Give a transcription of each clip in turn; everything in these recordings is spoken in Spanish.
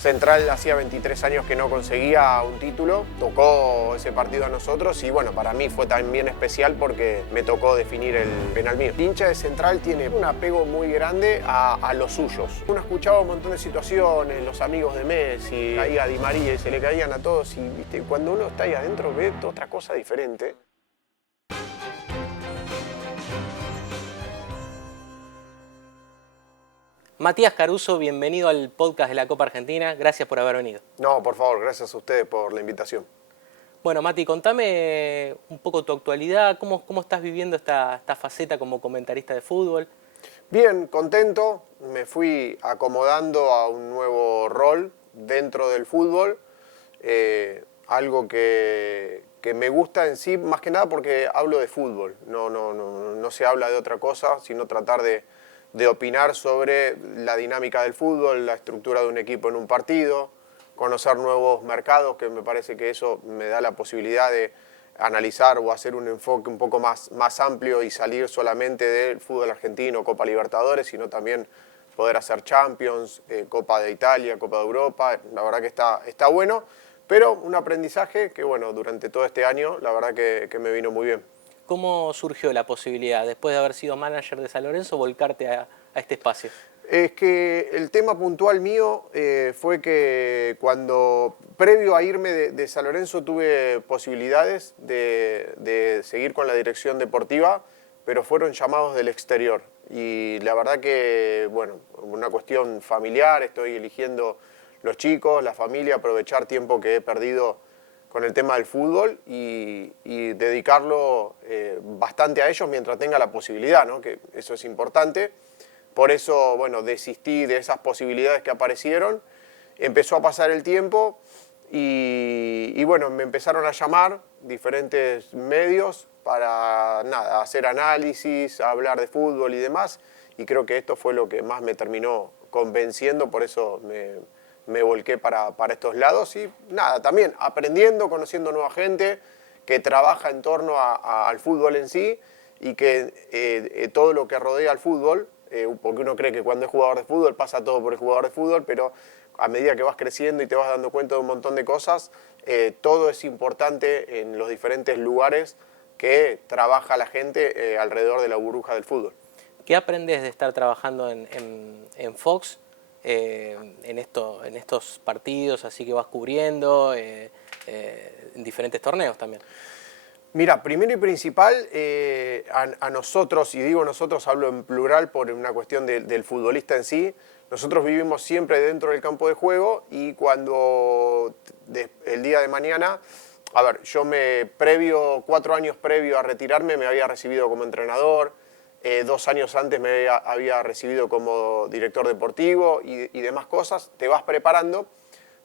Central hacía 23 años que no conseguía un título, tocó ese partido a nosotros y bueno, para mí fue también especial porque me tocó definir el penal mío. El hincha de Central tiene un apego muy grande a los suyos. Uno escuchaba un montón de situaciones, los amigos de Messi, caía Di María y se le caían a todos y ¿viste? Cuando uno está ahí adentro ve otra cosa diferente. Matías Caruso, bienvenido al podcast de la Copa Argentina. Gracias por haber venido. No, por favor, gracias a ustedes por la invitación. Bueno, Mati, contame un poco tu actualidad. ¿Cómo estás viviendo esta faceta como comentarista de fútbol? Bien, contento. Me fui acomodando a un nuevo rol dentro del fútbol. Algo que me gusta en sí, más que nada porque hablo de fútbol. No se habla de otra cosa, sino tratar de opinar sobre la dinámica del fútbol, la estructura de un equipo en un partido, conocer nuevos mercados, que me parece que eso me da la posibilidad de analizar o hacer un enfoque un poco más amplio y salir solamente del fútbol argentino, Copa Libertadores, sino también poder hacer Champions, Copa de Italia, Copa de Europa. La verdad que está bueno, pero un aprendizaje que bueno, durante todo este año la verdad que me vino muy bien. ¿Cómo surgió la posibilidad, después de haber sido manager de San Lorenzo, volcarte a este espacio? Es que el tema puntual mío fue que cuando, previo a irme de San Lorenzo, tuve posibilidades de seguir con la dirección deportiva, pero fueron llamados del exterior. Y la verdad que, bueno, una cuestión familiar, estoy eligiendo los chicos, la familia, aprovechar tiempo que he perdido con el tema del fútbol y dedicarlo bastante a ellos mientras tenga la posibilidad, ¿no? Que eso es importante. Por eso, bueno, desistí de esas posibilidades que aparecieron. Empezó a pasar el tiempo y bueno, me empezaron a llamar diferentes medios para nada, hacer análisis, hablar de fútbol y demás. Y creo que esto fue lo que más me terminó convenciendo, por eso me volqué para estos lados. Y nada, también aprendiendo, conociendo nueva gente que trabaja en torno al fútbol en sí y que todo lo que rodea al fútbol, porque uno cree que cuando es jugador de fútbol pasa todo por el jugador de fútbol, pero a medida que vas creciendo y te vas dando cuenta de un montón de cosas, todo es importante en los diferentes lugares que trabaja la gente alrededor de la burbuja del fútbol. ¿Qué aprendes de estar trabajando en Fox, en estos partidos así que vas cubriendo, en diferentes torneos también? Mira, primero y principal, a nosotros, y digo nosotros, hablo en plural por una cuestión del futbolista en sí, nosotros vivimos siempre dentro del campo de juego y cuando el día de mañana, a ver, yo 4 años previo a retirarme me había recibido como entrenador, 2 años antes me había recibido como director deportivo y demás cosas, te vas preparando.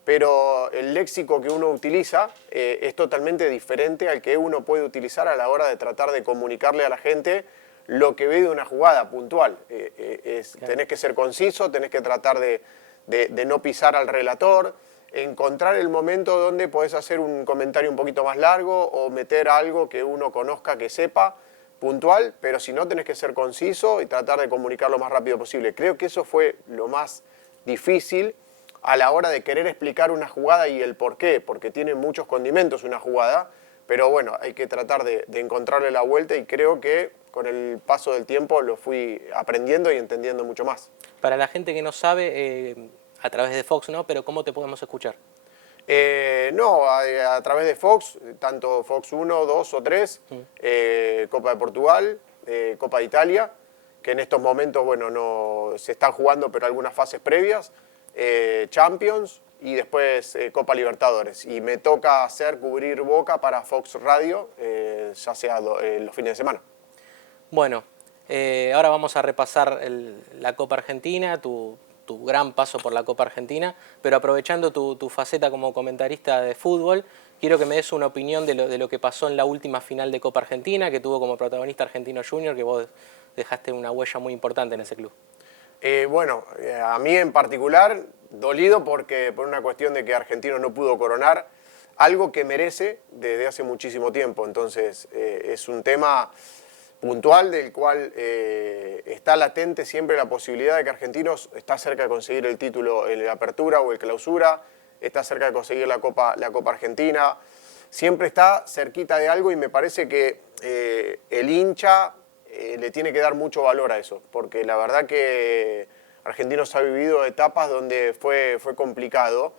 Pero el léxico que uno utiliza es totalmente diferente al que uno puede utilizar a la hora de tratar de comunicarle a la gente lo que ve de una jugada puntual. Claro. Tenés que ser conciso, tenés que tratar de no pisar al relator, encontrar el momento donde podés hacer un comentario un poquito más largo o meter algo que uno conozca, que sepa, puntual, pero si no tenés que ser conciso y tratar de comunicar lo más rápido posible. Creo que eso fue lo más difícil a la hora de querer explicar una jugada y el por qué, porque tiene muchos condimentos una jugada, pero bueno, hay que tratar de encontrarle la vuelta y creo que con el paso del tiempo lo fui aprendiendo y entendiendo mucho más. Para la gente que no sabe, a través de Fox, ¿no? Pero ¿cómo te podemos escuchar? No, a través de Fox, tanto Fox 1, 2 o 3, Copa de Portugal, Copa de Italia, que en estos momentos, bueno, no se están jugando, pero algunas fases previas, Champions y después Copa Libertadores. Y me toca cubrir Boca para Fox Radio, ya sea los fines de semana. Bueno, ahora vamos a repasar la Copa Argentina, tu gran paso por la Copa Argentina, pero aprovechando tu faceta como comentarista de fútbol, quiero que me des una opinión de lo que pasó en la última final de Copa Argentina, que tuvo como protagonista Argentino Junior, que vos dejaste una huella muy importante en ese club. Bueno, a mí en particular, dolido por una cuestión de que Argentino no pudo coronar algo que merece desde hace muchísimo tiempo. Entonces, es un tema puntual del cual está latente siempre la posibilidad de que Argentinos está cerca de conseguir el título en la Apertura o el Clausura, está cerca de conseguir la Copa Argentina, siempre está cerquita de algo y me parece que el hincha le tiene que dar mucho valor a eso, porque la verdad que Argentinos ha vivido etapas donde fue complicado.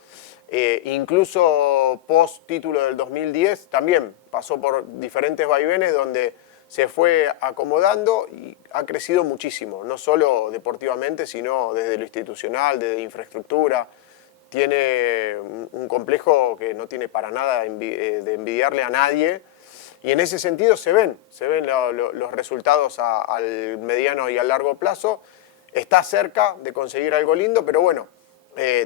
Incluso post título del 2010 también pasó por diferentes vaivenes donde se fue acomodando y ha crecido muchísimo, no solo deportivamente, sino desde lo institucional, desde infraestructura. Tiene un complejo que no tiene para nada de envidiarle a nadie, y en ese sentido se ven los resultados al mediano y al largo plazo. Está cerca de conseguir algo lindo, pero bueno,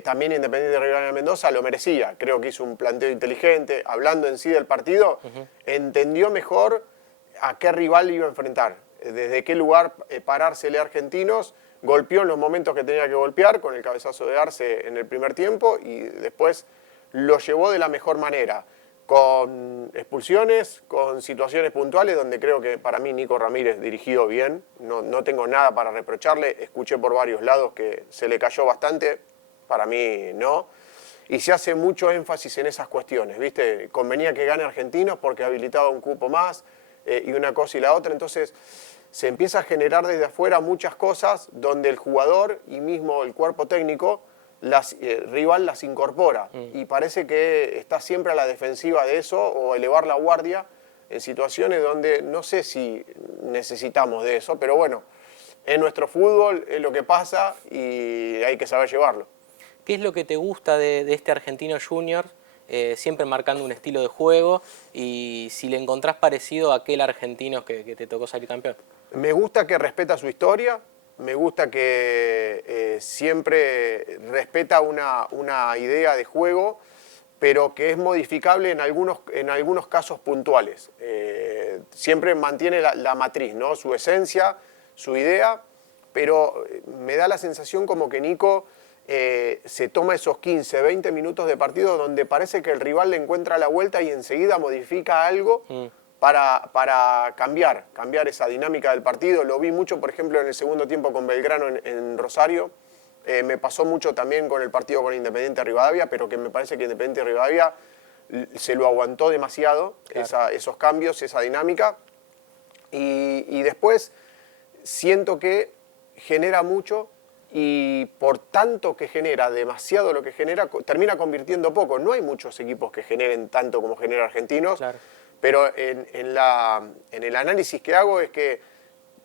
también Independiente Rivadavia de Mendoza lo merecía. Creo que hizo un planteo inteligente, hablando en sí del partido, entendió mejor a qué rival iba a enfrentar, desde qué lugar parársele a Argentinos, golpeó en los momentos que tenía que golpear, con el cabezazo de Arce en el primer tiempo, y después lo llevó de la mejor manera, con expulsiones, con situaciones puntuales, donde creo que para mí Nico Ramírez dirigió bien, no tengo nada para reprocharle, escuché por varios lados que se le cayó bastante, para mí no, y se hace mucho énfasis en esas cuestiones, ¿viste? Convenía que gane Argentinos porque habilitaba un cupo más, y una cosa y la otra, entonces se empieza a generar desde afuera muchas cosas donde el jugador y mismo el cuerpo técnico, rival las incorpora, y parece que está siempre a la defensiva de eso o elevar la guardia en situaciones donde no sé si necesitamos de eso, pero bueno, en nuestro fútbol es lo que pasa y hay que saber llevarlo. ¿Qué es lo que te gusta de este Argentino Junior? Siempre marcando un estilo de juego, y si le encontrás parecido a aquel argentino que te tocó salir campeón. Me gusta que respeta su historia, me gusta que siempre respeta una idea de juego, pero que es modificable en algunos casos puntuales. Siempre mantiene la matriz, ¿no? Su esencia, su idea, pero me da la sensación como que Nico se toma esos 15, 20 minutos de partido donde parece que el rival le encuentra la vuelta y enseguida modifica algo para cambiar esa dinámica del partido. Lo vi mucho, por ejemplo, en el segundo tiempo con Belgrano en Rosario. Me pasó mucho también con el partido con Independiente Rivadavia, pero que me parece que Independiente Rivadavia se lo aguantó demasiado, claro, esos cambios, esa dinámica. Y después siento que genera mucho, y por tanto que genera, demasiado lo que genera, termina convirtiendo poco. No hay muchos equipos que generen tanto como genera Argentinos, claro, pero en el análisis que hago es que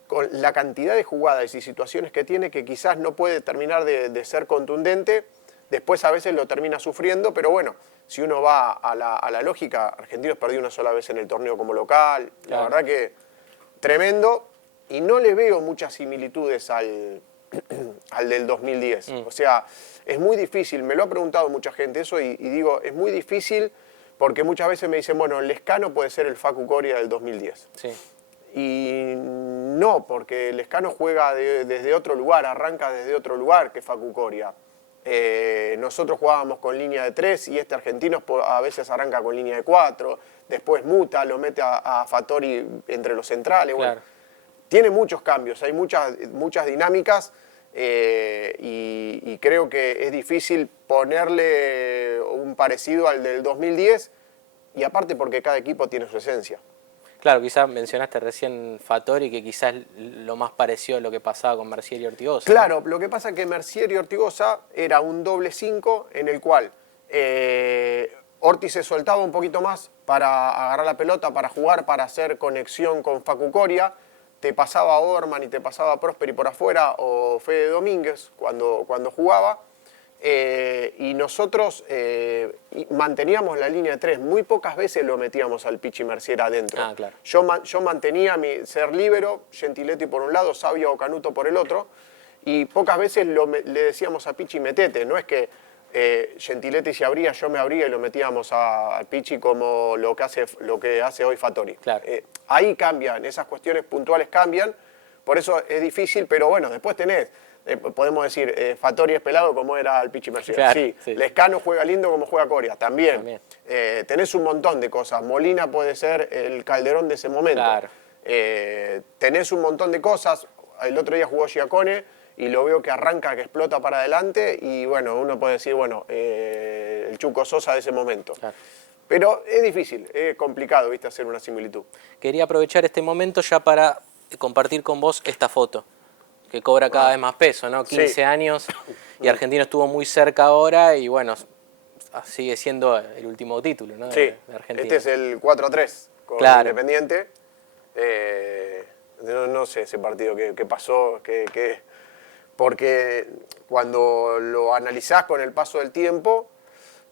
con la cantidad de jugadas y situaciones que tiene, que quizás no puede terminar de ser contundente, después a veces lo termina sufriendo, pero bueno, si uno va a la lógica, Argentinos perdió una sola vez en el torneo como local, claro, la verdad que tremendo, y no le veo muchas similitudes al del 2010. O sea, es muy difícil, me lo ha preguntado mucha gente eso, y digo, es muy difícil porque muchas veces me dicen, bueno, el Lescano puede ser el Facu Coria del 2010. Sí. Y no, porque el Lescano juega desde otro lugar, arranca desde otro lugar que Facu Coria. Nosotros jugábamos con línea de 3 y este Argentinos a veces arranca con línea de 4, después muta, lo mete a Fattori entre los centrales. Bueno, claro, tiene muchos cambios, hay muchas dinámicas, y creo que es difícil ponerle un parecido al del 2010, y aparte porque cada equipo tiene su esencia. Claro, quizás mencionaste recién Fattori, que quizás lo más parecido a lo que pasaba con Mercier y Ortigoza. Claro, ¿no? Lo que pasa es que Mercier y Ortigoza era un doble 5 en el cual Orti se soltaba un poquito más para agarrar la pelota, para jugar, para hacer conexión con Facu Coria. Te pasaba Orman y te pasaba Prosperi por afuera, o Fede Domínguez cuando jugaba. Y nosotros manteníamos la línea de 3, muy pocas veces lo metíamos al Pichi Mercier adentro. Ah, claro. Yo mantenía mi ser líbero, Gentiletti por un lado, Sabia o Canuto por el otro, y pocas veces le decíamos a Pichi metete, no es que Gentiletti se abría, yo me abría y lo metíamos al Pichi como lo que hace hoy Fattori. Claro. Ahí cambian, esas cuestiones puntuales cambian, por eso es difícil, pero bueno, después tenés, podemos decir, Fattori es pelado como era el Pichi Mercier. Claro, sí. Lescano juega lindo como juega Coria, también. Tenés un montón de cosas. Molina puede ser el Calderón de ese momento. Claro. tenés un montón de cosas. El otro día jugó Giacone y lo veo que arranca, que explota para adelante y bueno, uno puede decir, bueno, el Chuco Sosa de ese momento. Claro. Pero es difícil, es complicado, ¿viste? Hacer una similitud. Quería aprovechar este momento ya para compartir con vos esta foto, que cobra cada vez más peso, ¿no? 15 Sí. años y Argentino estuvo muy cerca ahora y bueno, sigue siendo el último título, ¿no? Sí, de Argentina. este es el 4-3 con Claro. Independiente. No sé ese partido qué pasó, porque cuando lo analizás con el paso del tiempo,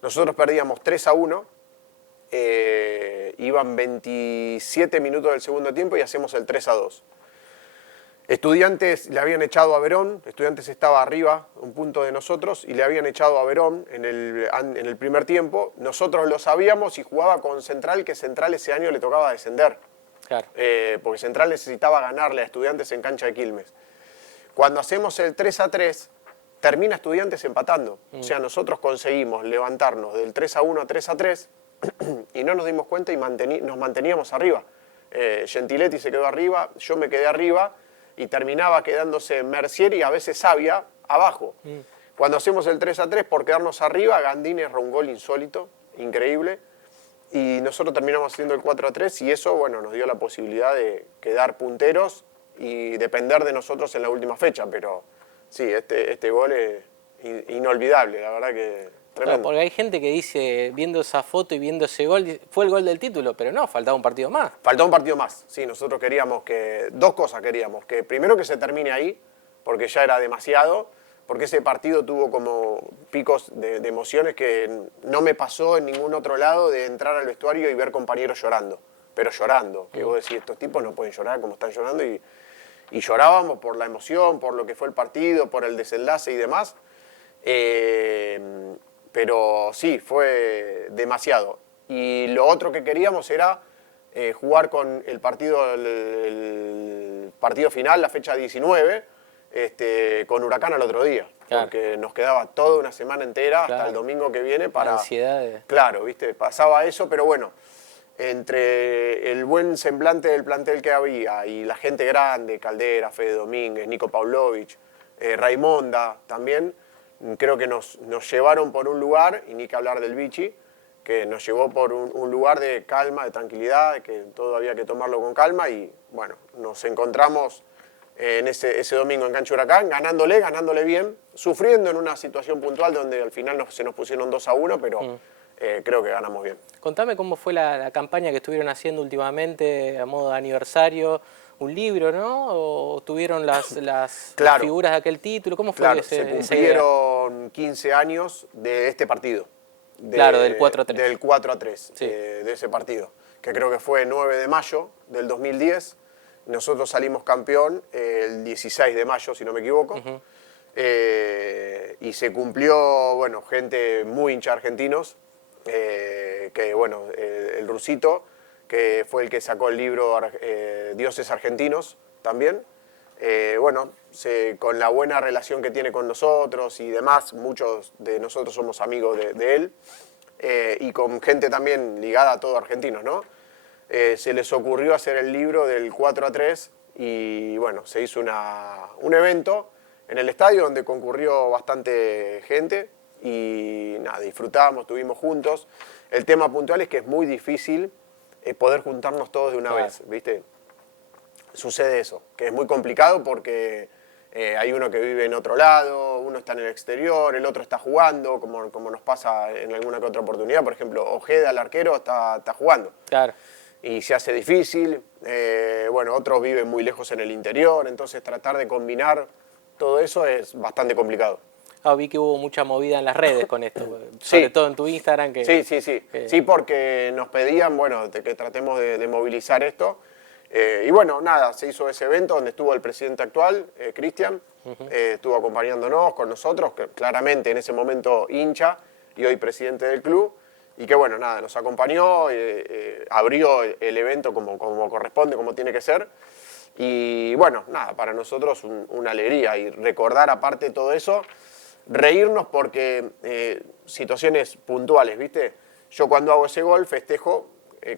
nosotros perdíamos 3-1, iban 27 minutos del segundo tiempo y hacemos el 3-2. Estudiantes le habían echado a Verón, Estudiantes estaba arriba, un punto de nosotros, y le habían echado a Verón en el primer tiempo. Nosotros lo sabíamos y jugaba con Central, que Central ese año le tocaba descender. Claro. Porque Central necesitaba ganarle a Estudiantes en cancha de Quilmes. Cuando hacemos el 3-3, termina Estudiantes empatando. O sea, nosotros conseguimos levantarnos del 3-1 a 3-3 y no nos dimos cuenta y nos manteníamos arriba. Gentiletti se quedó arriba, yo me quedé arriba y terminaba quedándose Mercier y a veces Sabia abajo. Cuando hacemos el 3-3, por quedarnos arriba, Gandini erró un gol insólito, increíble, y nosotros terminamos haciendo el 4-3 y eso, bueno, nos dio la posibilidad de quedar punteros y depender de nosotros en la última fecha, pero sí, este gol es inolvidable, la verdad que tremendo. Claro, porque hay gente que dice, viendo esa foto y viendo ese gol, fue el gol del título, pero no, faltaba un partido más. Faltó un partido más, sí, nosotros queríamos dos cosas queríamos, que primero que se termine ahí, porque ya era demasiado, porque ese partido tuvo como picos de emociones que no me pasó en ningún otro lado de entrar al vestuario y ver compañeros llorando, pero llorando, que vos decís, estos tipos no pueden llorar como están llorando y llorábamos por la emoción, por lo que fue el partido, por el desenlace y demás, pero sí, fue demasiado. Y lo otro que queríamos era jugar con el partido final, la fecha 19, con Huracán al otro día. Claro. Porque nos quedaba toda una semana entera, Claro. hasta el domingo que viene para... La ansiedad de... Claro, ¿viste? Pasaba eso, pero bueno, entre el buen semblante del plantel que había y la gente grande, Caldera, Fede Domínguez, Nico Pavlovich, Raimonda también, creo que nos llevaron por un lugar, y ni que hablar del Vichy, que nos llevó por un lugar de calma, de tranquilidad, de que todo había que tomarlo con calma y bueno, nos encontramos en ese domingo en cancha Huracán, ganándole bien, sufriendo en una situación puntual donde al final se nos pusieron 2-1, pero creo que ganamos bien. Contame cómo fue la campaña que estuvieron haciendo últimamente a modo de aniversario, un libro, ¿no? ¿O tuvieron las Claro. figuras de aquel título? ¿Cómo fue Claro, se esa idea? cumplieron 15 años de este partido. Claro, del 4-3. Del 4-3, Sí. de ese partido, que creo que fue 9 de mayo del 2010. Nosotros salimos campeón el 16 de mayo, si no me equivoco. Y se cumplió, bueno, gente muy hincha argentinos, que bueno, el Rusito, que fue el que sacó el libro Dioses Argentinos también. Bueno, con la buena relación que tiene con nosotros y demás, muchos de nosotros somos amigos de él, y con gente también ligada a todo argentinos, ¿no? Se les ocurrió hacer el libro del 4-3 y bueno, se hizo un evento en el estadio donde concurrió bastante gente y nada, disfrutamos, estuvimos juntos. El tema puntual es que es muy difícil poder juntarnos todos de una Claro. vez, ¿viste? Sucede eso, que es muy complicado porque hay uno que vive en otro lado, uno está en el exterior, el otro está jugando, como nos pasa en alguna que otra oportunidad. Por ejemplo, Ojeda, el arquero, está jugando. Claro. Y se hace difícil. Bueno, otros viven muy lejos en el interior, entonces tratar de combinar todo eso es bastante complicado. Ah, vi que hubo mucha movida en las redes con esto, Sí. sobre todo en tu Instagram. Que, Sí. Sí, porque nos pedían, bueno, que tratemos de movilizar esto. Y bueno, nada, se hizo ese evento donde estuvo el presidente actual, Cristian, estuvo acompañándonos con nosotros, que claramente en ese momento hincha y hoy presidente del club. Y que bueno, nada, nos acompañó, abrió el evento como corresponde, como tiene que ser. Y bueno, nada, para nosotros una alegría y recordar aparte de todo eso, reírnos porque situaciones puntuales, ¿viste? Yo cuando hago ese gol festejo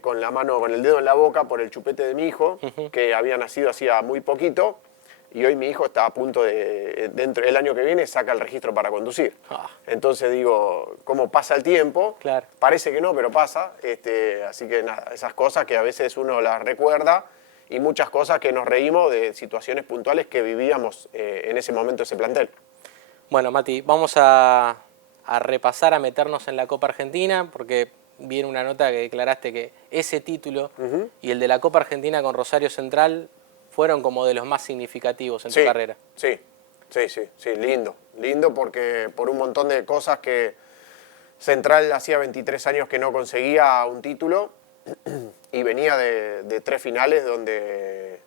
con la mano, con el dedo en la boca por el chupete de mi hijo, que había nacido hacía muy poquito, y hoy mi hijo está a punto de, dentro del año que viene, saca el registro para conducir. Entonces digo, ¿cómo pasa el tiempo? Claro. Parece que no, pero pasa. Así que nada, esas cosas que a veces uno las recuerda y muchas cosas que nos reímos de situaciones puntuales que vivíamos en ese momento, ese plantel. Bueno, Mati, vamos a repasar, a meternos en la Copa Argentina, porque viene una nota que declaraste que ese título y el de la Copa Argentina con Rosario Central fueron como de los más significativos en tu carrera. Sí, lindo porque por un montón de cosas que Central hacía 23 años que no conseguía un título y venía de 3 finales donde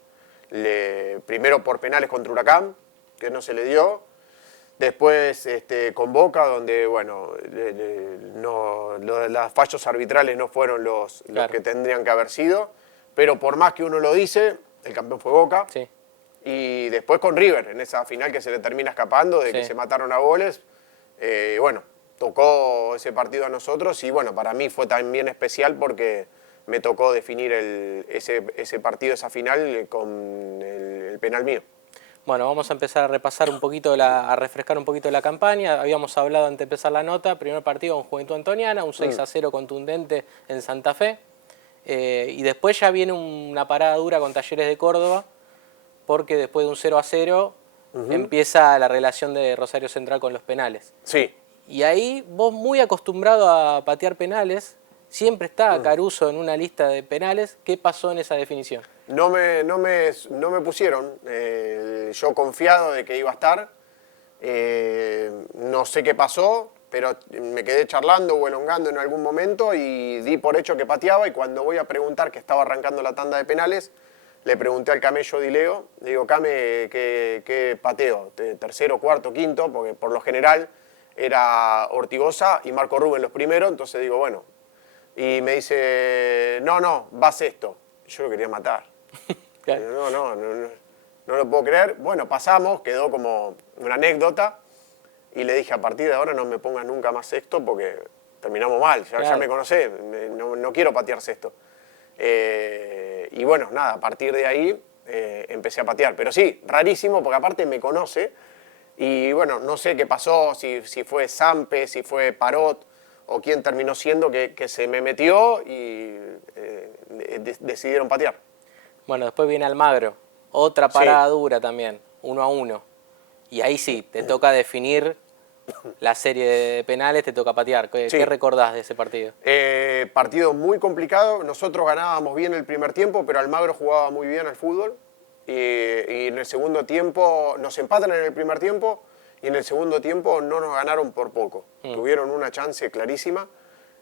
primero por penales contra Huracán, que no se le dio, después con Boca, donde bueno, los fallos arbitrales no fueron los que tendrían que haber sido, pero por más que uno lo dice, el campeón fue Boca. Sí. Y después con River, en esa final que se le termina escapando, de que se mataron a goles. Bueno, tocó ese partido a nosotros y bueno, para mí fue también especial porque me tocó definir ese partido, esa final, con el penal mío. Bueno, vamos a empezar a repasar un poquito, a refrescar un poquito la campaña. Habíamos hablado antes de empezar la nota, primer partido con Juventud Antoniana, un 6-0 contundente en Santa Fe. Y después ya viene una parada dura con Talleres de Córdoba, porque después de un 0-0 empieza la relación de Rosario Central con los penales. Sí. Y ahí vos, muy acostumbrado a patear penales, siempre está Caruso en una lista de penales. ¿Qué pasó en esa definición? No me pusieron, yo confiado de que iba a estar, no sé qué pasó, pero me quedé charlando o elongando en algún momento y di por hecho que pateaba, y cuando voy a preguntar, que estaba arrancando la tanda de penales, le pregunté al camello Dileo, le digo, Came, ¿qué pateo? ¿Tercero, cuarto, quinto? Porque por lo general era Ortigosa y Marco Rubén los primeros, entonces digo, bueno, y me dice, no, va sexto. Yo lo quería matar. Claro. No lo puedo creer. Bueno, pasamos, quedó como una anécdota. Y le dije, a partir de ahora no me pongas nunca más sexto porque terminamos mal. Ya me conocés, no quiero patear sexto. Y bueno, nada, a partir de ahí empecé a patear. Pero sí, rarísimo, porque aparte me conoce. Y bueno, no sé qué pasó, si fue Sampe, si fue Parot, o quién terminó siendo que se me metió y decidieron patear. Bueno, después viene Almagro, otra parada dura también, 1-1. Y ahí sí, te toca definir la serie de penales, te toca patear. ¿Qué recordás de ese partido? Partido muy complicado. Nosotros ganábamos bien el primer tiempo, pero Almagro jugaba muy bien al fútbol. Y en el segundo tiempo nos empatan en el primer tiempo y en el segundo tiempo no nos ganaron por poco. Tuvieron una chance clarísima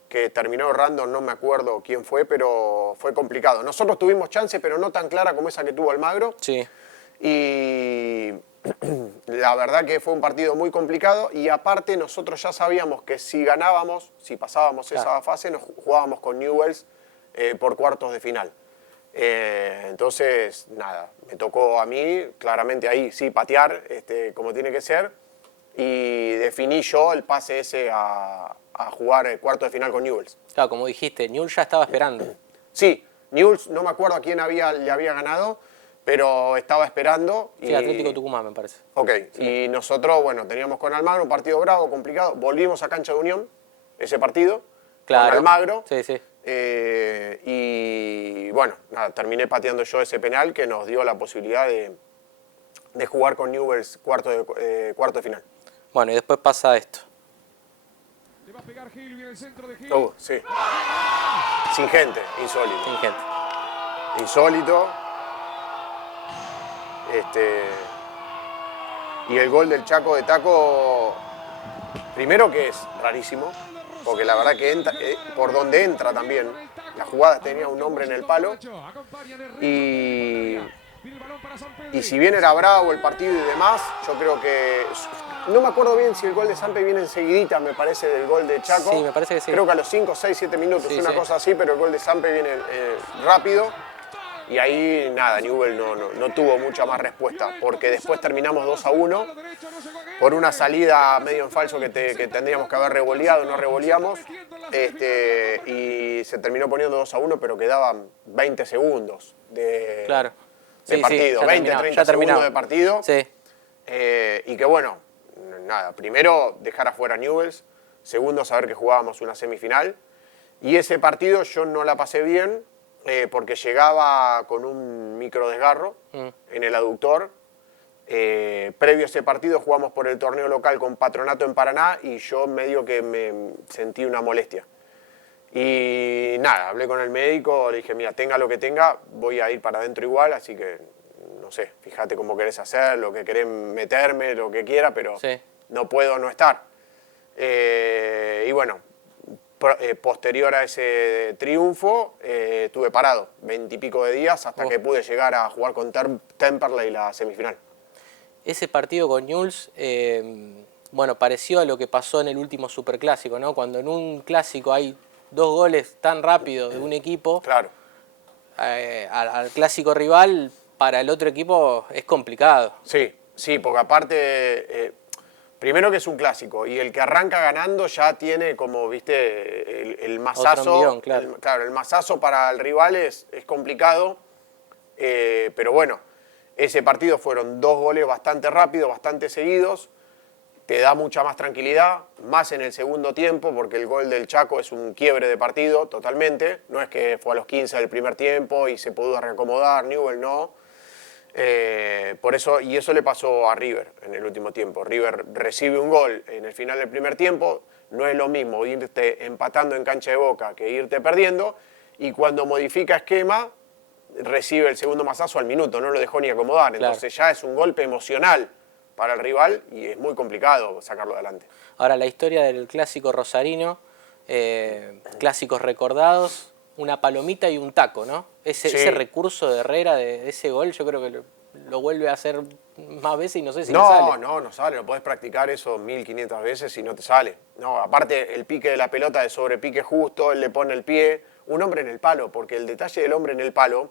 que terminó errando, no me acuerdo quién fue, pero fue complicado. Nosotros tuvimos chance, pero no tan clara como esa que tuvo Almagro. Sí. Y la verdad que fue un partido muy complicado, y aparte nosotros ya sabíamos que si ganábamos, si pasábamos esa fase, nos jugábamos con Newell's por cuartos de final. Entonces, nada, me tocó a mí, claramente ahí sí patear como tiene que ser, y definí yo el pase ese a jugar el cuarto de final con Newell's. Claro, como dijiste, Newell's ya estaba esperando. Sí, Newell's, no me acuerdo a quién le había ganado, pero estaba esperando. Sí, Atlético Tucumán, me parece. Ok, sí. Y nosotros, bueno, teníamos con Almagro un partido bravo, complicado. Volvimos a Cancha de Unión, ese partido, con Almagro. Sí, sí. Y bueno, nada, terminé pateando yo ese penal que nos dio la posibilidad de jugar con Newell's cuarto de final. Bueno, y después pasa esto. Le va a pegar Gil, viene el centro de Gil. Sí. Sin gente, insólito. Sin gente. Insólito. Y el gol del Chaco de Taco, primero que es rarísimo, porque la verdad que entra, por donde entra también, la jugada tenía un hombre en el palo, y si bien era bravo el partido y demás, yo creo que, no me acuerdo bien si el gol de Sampe viene enseguidita, me parece, del gol de Chaco. Sí, me parece que sí. Creo que a los 5, 6, 7 minutos, Sí, una sí. cosa así, pero el gol de Sampe viene rápido. Y ahí, nada, Newell no tuvo mucha más respuesta, porque después terminamos 2-1 por una salida medio en falso que tendríamos que haber revoleado, no revoleamos, y se terminó poniendo 2-1, pero quedaban 20 segundos de, Claro. de Sí, partido, sí, 20, 30 segundos de partido. Sí. Y que bueno, nada, primero dejar afuera a Newell's, segundo saber que jugábamos una semifinal, y ese partido yo no la pasé bien porque llegaba con un micro desgarro en el aductor. Previo a ese partido jugamos por el torneo local con Patronato en Paraná y yo medio que me sentí una molestia. Y nada, hablé con el médico, le dije, mira, tenga lo que tenga, voy a ir para adentro igual, así que no sé, fíjate cómo querés hacer, lo que querés meterme, lo que quiera, pero Sí. no puedo no estar. Y bueno, posterior a ese triunfo, estuve parado 20 y pico de días hasta que pude llegar a jugar con Temperley la semifinal. Ese partido con Newell's, bueno, pareció a lo que pasó en el último Superclásico, ¿no? Cuando en un clásico hay 2 goles tan rápido de un equipo, Claro. Al clásico rival, para el otro equipo es complicado. Sí, sí, porque aparte, primero que es un clásico y el que arranca ganando ya tiene como, viste, el mazazo. Otro envión, claro. Claro, el mazazo para el rival es complicado, pero bueno, ese partido fueron 2 goles bastante rápidos, bastante seguidos, te da mucha más tranquilidad, más en el segundo tiempo, porque el gol del Chaco es un quiebre de partido totalmente, no es que fue a los 15 del primer tiempo y se pudo reacomodar, Newell no. Por eso, y eso le pasó a River en el último tiempo. River recibe un gol en el final del primer tiempo, no es lo mismo irte empatando en cancha de Boca que irte perdiendo, y cuando modifica esquema, recibe el segundo mazazo al minuto, no lo dejó ni acomodar, Claro. entonces ya es un golpe emocional para el rival y es muy complicado sacarlo adelante. Ahora, la historia del clásico rosarino, clásicos recordados, una palomita y un taco, ¿no? Sí. Ese recurso de Herrera, de ese gol, yo creo que lo vuelve a hacer más veces y no sé si le sale. No sale, lo podés practicar eso 1500 veces y no te sale. No, aparte el pique de la pelota de sobrepique justo, él le pone el pie, un hombre en el palo, porque el detalle del hombre en el palo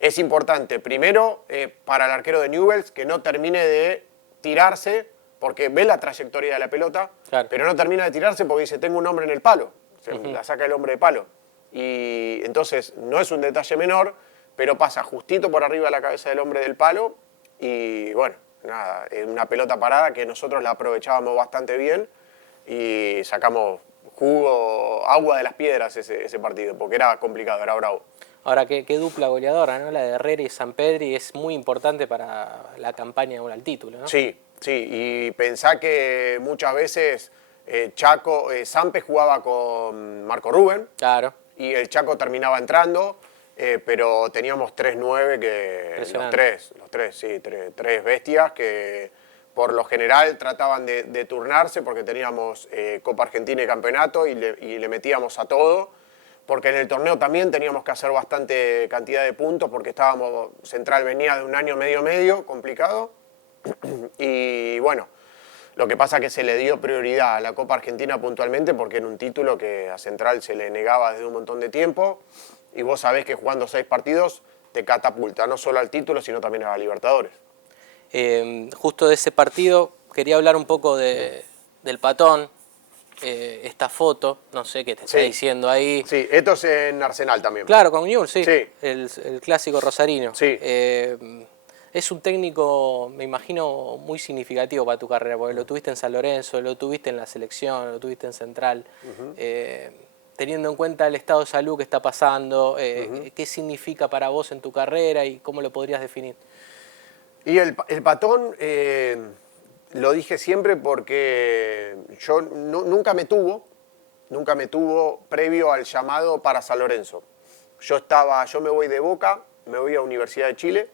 es importante. Primero, para el arquero de Newell's, que no termine de tirarse, porque ve la trayectoria de la pelota, Claro. pero no termina de tirarse porque dice, tengo un hombre en el palo. Se la saca el hombre de palo. Y entonces no es un detalle menor, pero pasa justito por arriba de la cabeza del hombre del palo y bueno, nada, es una pelota parada que nosotros la aprovechábamos bastante bien y sacamos jugo, agua de las piedras ese partido, porque era complicado, era bravo. Ahora, qué dupla goleadora, ¿no? La de Herrera y Sampedri es muy importante para la campaña al título, ¿no? Sí, sí, y pensá que muchas veces Sampe jugaba con Marco Rubén, Claro. y el Chaco terminaba entrando, pero teníamos 3-9 que los tres, sí, tres bestias que por lo general trataban de turnarse porque teníamos Copa Argentina y Campeonato y le metíamos a todo, porque en el torneo también teníamos que hacer bastante cantidad de puntos porque Central venía de un año medio complicado y bueno, lo que pasa es que se le dio prioridad a la Copa Argentina puntualmente porque era un título que a Central se le negaba desde un montón de tiempo y vos sabés que jugando 6 partidos te catapulta no solo al título sino también a la Libertadores. Justo de ese partido quería hablar un poco del Patón, esta foto, no sé qué te está diciendo ahí. Sí, esto es en Arsenal también. Claro, con Newell's, sí, Sí. el clásico rosarino. Sí. Es un técnico, me imagino, muy significativo para tu carrera, porque lo tuviste en San Lorenzo, lo tuviste en la selección, lo tuviste en Central. Teniendo en cuenta el estado de salud que está pasando, ¿qué significa para vos en tu carrera y cómo lo podrías definir? Y el Patón, lo dije siempre porque yo nunca me tuvo previo al llamado para San Lorenzo. Yo me voy de Boca, me voy a Universidad de Chile,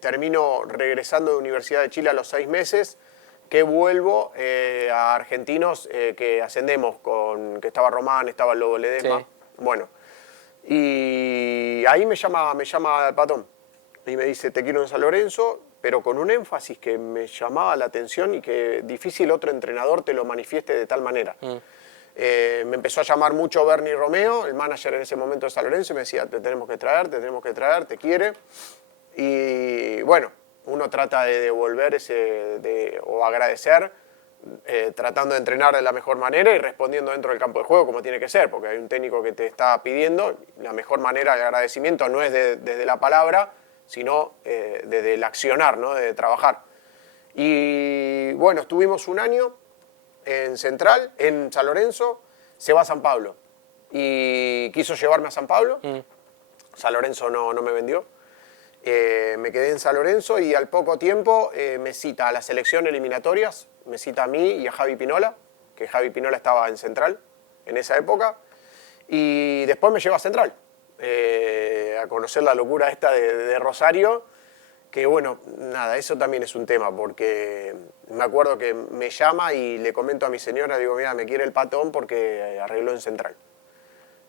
termino regresando de Universidad de Chile a los 6 meses, que vuelvo a Argentinos que ascendemos, que estaba Román, estaba el Lobo Ledesma. Sí. Bueno, y ahí me llama el Patón y me dice, te quiero en San Lorenzo, pero con un énfasis que me llamaba la atención y que difícil otro entrenador te lo manifieste de tal manera. Me empezó a llamar mucho Bernie Romeo, el manager en ese momento de San Lorenzo, y me decía, te tenemos que traer, te quiere. Y bueno, uno trata de devolver o agradecer, tratando de entrenar de la mejor manera y respondiendo dentro del campo de juego como tiene que ser, porque hay un técnico que te está pidiendo. La mejor manera de agradecimiento no es desde la palabra, sino desde el accionar, ¿no? De trabajar. Y bueno, estuvimos un año en Central, en San Lorenzo. Se va a San Pablo y quiso llevarme a San Pablo. San Lorenzo no me vendió. Me quedé en San Lorenzo y al poco tiempo me cita a la selección eliminatorias, me cita a mí y a Javi Pinola, que Javi Pinola estaba en Central en esa época, y después me lleva a Central, a conocer la locura esta de Rosario, que bueno, nada, eso también es un tema, porque me acuerdo que me llama y le comento a mi señora, digo, mira, me quiere el Patón porque arregló en Central.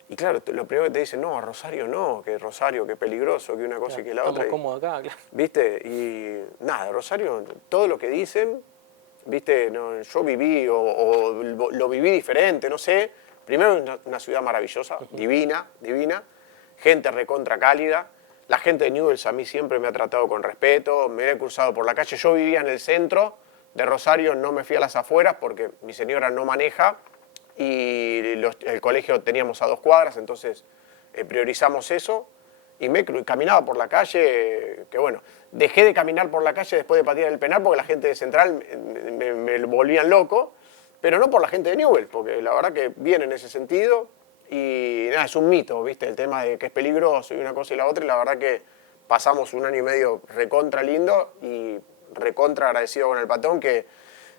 Y claro, lo primero que te dicen, no, a Rosario no, que Rosario, que peligroso, que una cosa y que la otra. Estamos cómodos acá, claro. ¿Viste? Y nada, Rosario, todo lo que dicen, ¿viste? No, yo viví o lo viví diferente, no sé. Primero, una ciudad maravillosa, divina, gente recontra cálida. La gente de Newell's a mí siempre me ha tratado con respeto, me he cruzado por la calle. Yo vivía en el centro de Rosario, no me fui a las afueras porque mi señora no maneja y el colegio teníamos a 2 cuadras, entonces priorizamos eso. Y caminaba por la calle, que bueno, dejé de caminar por la calle después de patear el penal porque la gente de Central me volvían loco, pero no por la gente de Newell's, porque la verdad que bien en ese sentido. Y nada, es un mito, ¿viste? El tema de que es peligroso y una cosa y la otra, y la verdad que pasamos un año y medio recontra lindo y recontra agradecido con el Patón, que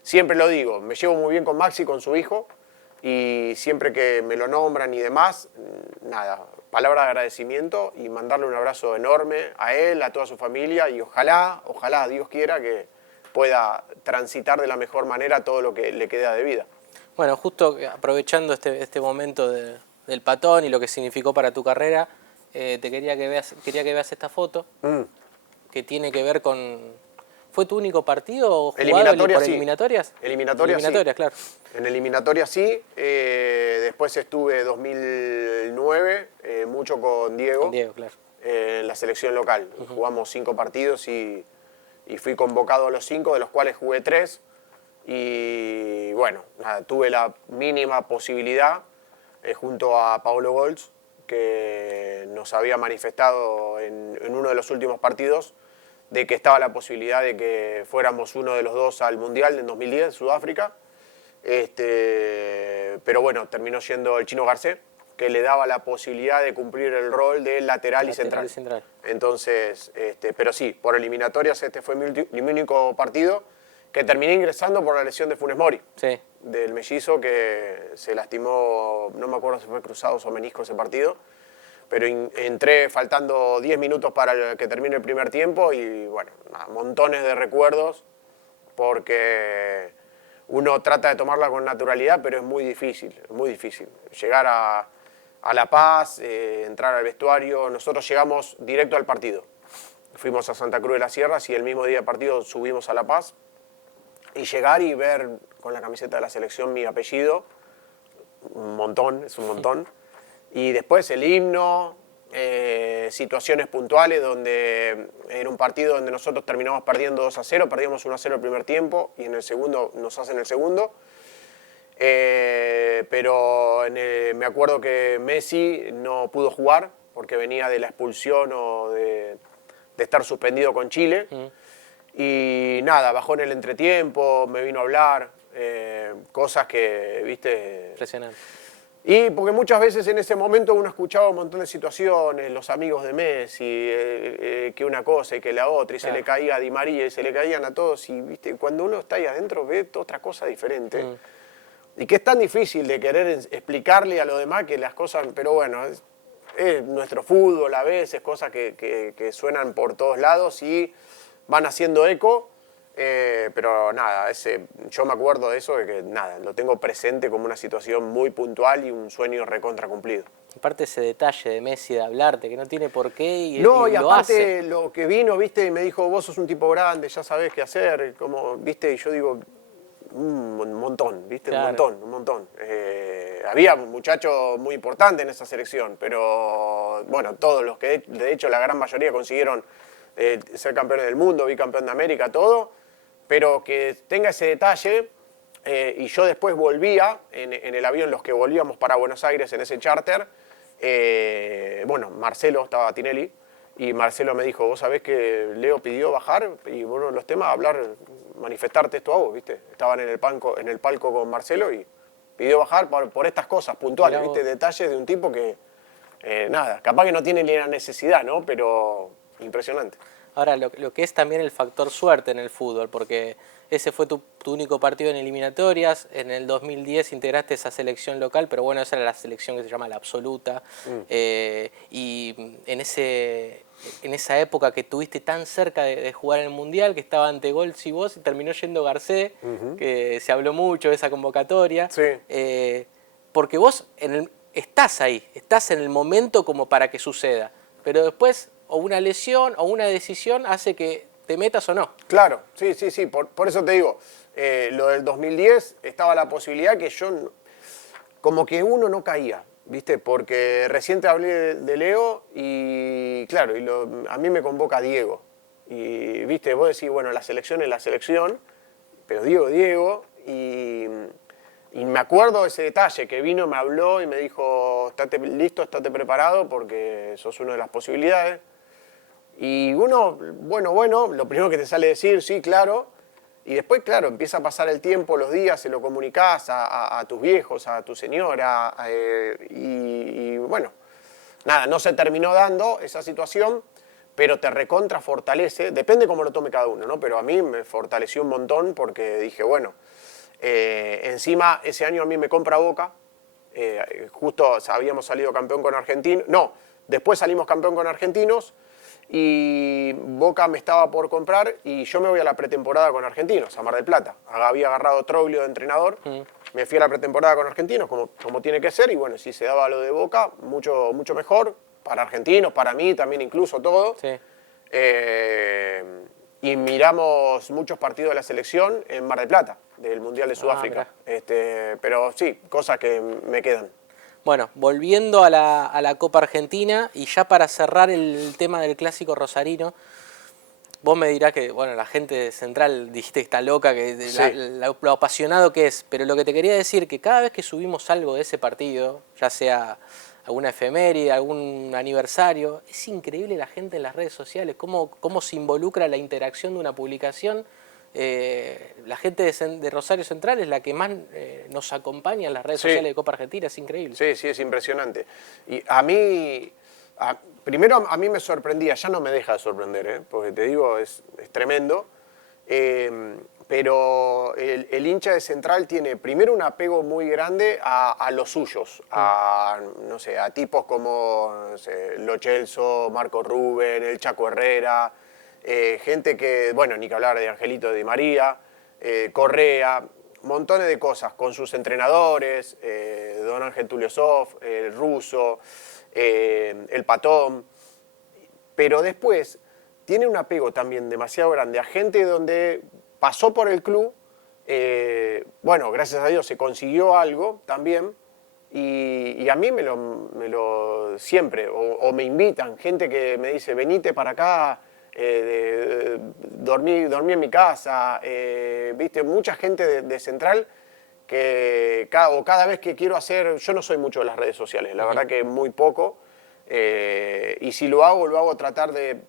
siempre lo digo, me llevo muy bien con Maxi, con su hijo, y siempre que me lo nombran y demás, nada, palabra de agradecimiento y mandarle un abrazo enorme a él, a toda su familia, y ojalá, Dios quiera, que pueda transitar de la mejor manera todo lo que le queda de vida. Bueno, justo aprovechando este momento del Patón y lo que significó para tu carrera, quería que veas esta foto que tiene que ver con... ¿Fue tu único partido jugado Eliminatorias, por sí. eliminatorias? Eliminatorias, sí. Claro. En eliminatorias sí. Después estuve 2009, mucho con Diego. Con Diego, claro. En la selección local. Jugamos 5 partidos y fui convocado a los 5, de los cuales jugué 3. Y bueno, nada, tuve la mínima posibilidad junto a Paulo Golz, que nos había manifestado en uno de los últimos partidos de que estaba la posibilidad de que fuéramos uno de los dos al Mundial en 2010, Sudáfrica. Pero bueno, terminó siendo el Chino Garcés, que le daba la posibilidad de cumplir el rol de lateral y central. Entonces, pero sí, por eliminatorias este fue mi único partido, que terminé ingresando por la lesión de Funes Mori, sí, del mellizo, que se lastimó, no me acuerdo si fue cruzados o menisco ese partido, pero entré faltando 10 minutos para que termine el primer tiempo y bueno, montones de recuerdos, porque uno trata de tomarla con naturalidad, pero es muy difícil, llegar a La Paz, entrar al vestuario. Nosotros llegamos directo al partido, fuimos a Santa Cruz de las Sierras y el mismo día del partido subimos a La Paz. Y llegar y ver con la camiseta de la selección mi apellido, un montón, es un montón. Y después el himno, situaciones puntuales donde era un partido donde nosotros terminamos perdiendo 2-0, perdíamos 1-0 el primer tiempo y en el segundo nos hacen el segundo. Pero me acuerdo que Messi no pudo jugar porque venía de la expulsión o de estar suspendido con Chile. Y nada, bajó en el entretiempo, me vino a hablar, cosas que, viste... Impresionante. Y porque muchas veces en ese momento uno escuchaba un montón de situaciones, los amigos de Messi, que una cosa y que la otra, y claro, se le caía a Di María y se le caían a todos, y viste, cuando uno está ahí adentro ve otra cosa diferente. Y que es tan difícil de querer explicarle a los demás que las cosas, pero bueno, es nuestro fútbol a veces, cosas que suenan por todos lados y van haciendo eco, pero nada, yo me acuerdo de eso, de que nada, lo tengo presente como una situación muy puntual y un sueño recontra cumplido. Aparte ese detalle de Messi de hablarte, que no tiene por qué y no, y lo aparte hace. Lo que vino, viste, y me dijo, vos sos un tipo grande, ya sabés qué hacer, como, viste, y yo digo, un montón, viste, claro, un montón. había muchachos muy importantes en esa selección, pero bueno, todos los que de hecho la gran mayoría consiguieron ser campeones del mundo, bicampeón de América, todo, pero que tenga ese detalle. Y yo después volvía, en el avión los que volvíamos para Buenos Aires en ese charter, bueno, Marcelo, estaba Tinelli, y Marcelo me dijo, vos sabés que Leo pidió bajar, y uno de los temas, hablar, manifestarte esto a vos, ¿viste? Estaban en el palco con Marcelo y pidió bajar por estas cosas puntuales, ¿viste? Detalles de un tipo que, nada, capaz que no tiene ni la necesidad, ¿no? Pero impresionante. Ahora, lo que es también el factor suerte en el fútbol, porque ese fue tu único partido en eliminatorias, en el 2010 integraste esa selección local, pero bueno, esa era la selección que se llama la absoluta, y en esa época que tuviste tan cerca de jugar en el Mundial, que estaba ante Goltz y vos, y terminó yendo Garcés, que se habló mucho de esa convocatoria, porque vos estás ahí, estás en el momento como para que suceda, pero después o una lesión o una decisión hace que te metas o no. Claro, sí, por eso te digo, lo del 2010 estaba la posibilidad que yo, como que uno no caía, ¿viste? Porque recién te hablé de Leo y claro, a mí me convoca Diego. Y, ¿viste? Vos decís, bueno, la selección es la selección, pero Diego, y me acuerdo de ese detalle, que vino, me habló y me dijo, estate listo, estate preparado porque sos una de las posibilidades. Y uno, bueno, lo primero que te sale decir, sí, claro, y después, claro, empieza a pasar el tiempo, los días, se lo comunicás a tus viejos, a tu señora, y bueno, nada, no se terminó dando esa situación, pero te recontra fortalece, depende cómo lo tome cada uno, ¿no? Pero a mí me fortaleció un montón porque dije, bueno, encima ese año a mí me compra Boca, justo habíamos salido campeón con Argentinos, no, después salimos campeón con Argentinos, y Boca me estaba por comprar y yo me voy a la pretemporada con Argentinos, a Mar del Plata. Había agarrado Troglio de entrenador, me fui a la pretemporada con Argentinos como tiene que ser y bueno, si se daba lo de Boca, mucho mejor, para Argentinos, para mí también incluso todo. Sí. Y miramos muchos partidos de la selección en Mar del Plata, del Mundial de Sudáfrica. Pero sí, cosas que me quedan. Bueno, volviendo a la Copa Argentina y ya para cerrar el tema del clásico rosarino, vos me dirás que, bueno, la gente de Central dijiste que está loca, que lo apasionado que es, pero lo que te quería decir que cada vez que subimos algo de ese partido, ya sea alguna efeméride, algún aniversario, es increíble la gente en las redes sociales, cómo se involucra la interacción de una publicación. La gente de Rosario Central es la que más nos acompaña en las redes sociales de Copa Argentina, es increíble. Sí, es impresionante. Y a mí, primero a mí me sorprendía, ya no me deja de sorprender, porque te digo, es tremendo, pero el hincha de Central tiene primero un apego muy grande a los suyos, no sé, a tipos como no sé, Lo Celso, Marco Rubén, el Chaco Herrera, gente que, bueno, ni que hablar de Angelito Di María, Correa, montones de cosas, con sus entrenadores, Don Ángel Tuliosov, el Ruso, el Patón, pero después tiene un apego también demasiado grande a gente donde pasó por el club, bueno, gracias a Dios se consiguió algo también, y a mí me lo siempre, o me invitan, gente que me dice, venite para acá, dormí en mi casa, viste, mucha gente de Central que cada vez que quiero hacer, yo no soy mucho de las redes sociales, la verdad que muy poco, y si lo hago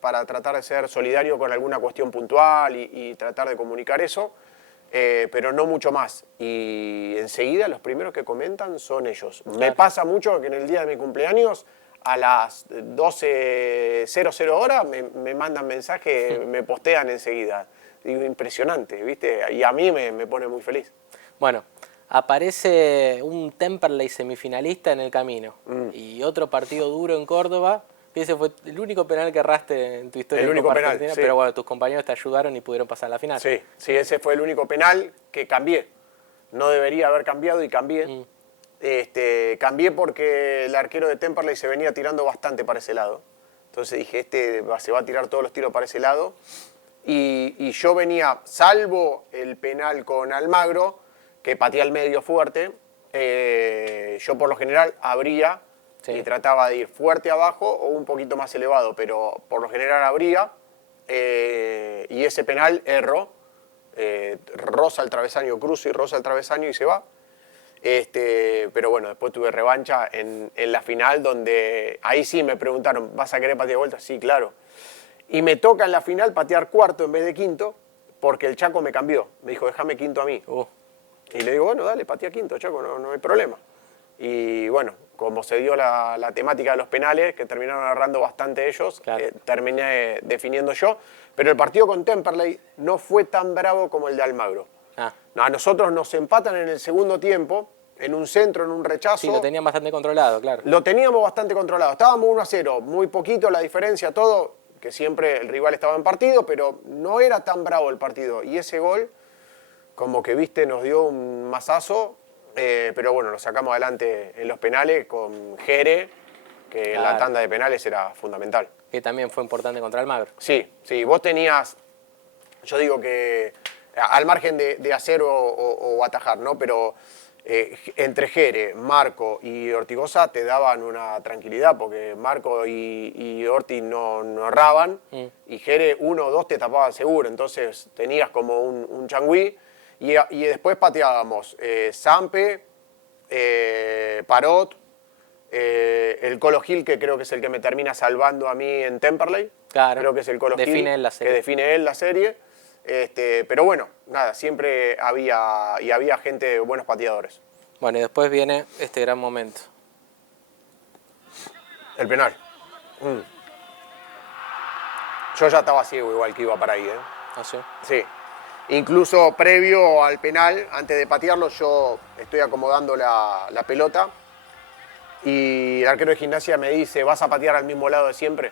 para tratar de ser solidario con alguna cuestión puntual y tratar de comunicar eso, pero no mucho más. Y enseguida los primeros que comentan son ellos. Claro. Me pasa mucho que en el día de mi cumpleaños a las 12:00 horas me mandan mensajes, me postean enseguida. Digo, impresionante, ¿viste? Y a mí me pone muy feliz. Bueno, aparece un Temperley semifinalista en el camino y otro partido duro en Córdoba. Ese fue el único penal que erraste en tu historia. El único penal, sí. Pero bueno, tus compañeros te ayudaron y pudieron pasar a la final. Sí, ese fue el único penal que cambié. No debería haber cambiado y cambié. Cambié porque el arquero de Temperley se venía tirando bastante para ese lado. Entonces dije, se va a tirar todos los tiros para ese lado. Y yo venía, salvo el penal con Almagro, que pateé al medio fuerte, yo por lo general abría Sí. y trataba de ir fuerte abajo o un poquito más elevado, pero por lo general abría y ese penal erro, roza el travesaño, cruzo y roza el travesaño y se va. Pero bueno, después tuve revancha en la final donde ahí sí me preguntaron, ¿vas a querer patear de vuelta? Sí, claro. Y me toca en la final patear cuarto en vez de quinto porque el Chaco me cambió. Me dijo, déjame quinto a mí. Y le digo, bueno, dale, patea quinto, Chaco, no hay problema. Y bueno, como se dio la temática de los penales, que terminaron agarrando bastante ellos, Claro. terminé definiendo yo. Pero el partido con Temperley no fue tan bravo como el de Almagro. Ah, A nosotros nos empatan en el segundo tiempo, en un centro, en un rechazo. sí, lo tenían bastante controlado, claro. Lo teníamos bastante controlado. Estábamos 1-0, muy poquito la diferencia, todo, que siempre el rival estaba en partido, pero no era tan bravo el partido. Y ese gol, como que viste, nos dio un mazazo, pero bueno, lo sacamos adelante en los penales con Jere, que en la Claro. tanda de penales era fundamental. Que también fue importante contra Almagro. Sí, vos tenías, yo digo que al margen de hacer o atajar, ¿no? Pero entre Jere, Marco y Ortigosa te daban una tranquilidad, porque Marco y Orti no erraban, y Jere 1 o 2 te tapaban seguro, entonces tenías como un changüí, y después pateábamos Sampe, Parot, el Colo Gil, que creo que es el que me termina salvando a mí en Temperley. Claro. Creo que es el Colo Gil Define él la serie. que define él la serie. Pero bueno, nada, siempre había gente, buenos pateadores. Bueno, y después viene este gran momento. El penal. Yo ya estaba ciego igual que iba para ahí, ¿eh? ¿Ah, sí? Sí. Incluso previo al penal, antes de patearlo, yo estoy acomodando la pelota y el arquero de Gimnasia me dice, ¿vas a patear al mismo lado de siempre?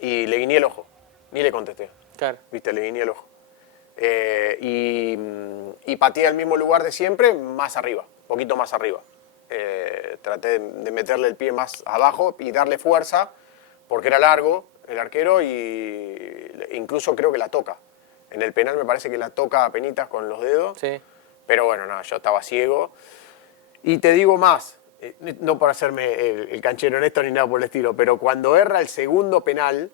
Y le guiñé el ojo, ni le contesté. Claro. Viste, le guiñé el ojo. Y pateé al mismo lugar de siempre, más arriba, poquito más arriba. Traté de meterle el pie más abajo y darle fuerza, porque era largo el arquero y incluso creo que la toca. En el penal me parece que la toca a penitas con los dedos. Sí. Pero bueno, no, yo estaba ciego. Y te digo más, no por hacerme el canchero en esto ni nada por el estilo, pero cuando erra el segundo penal,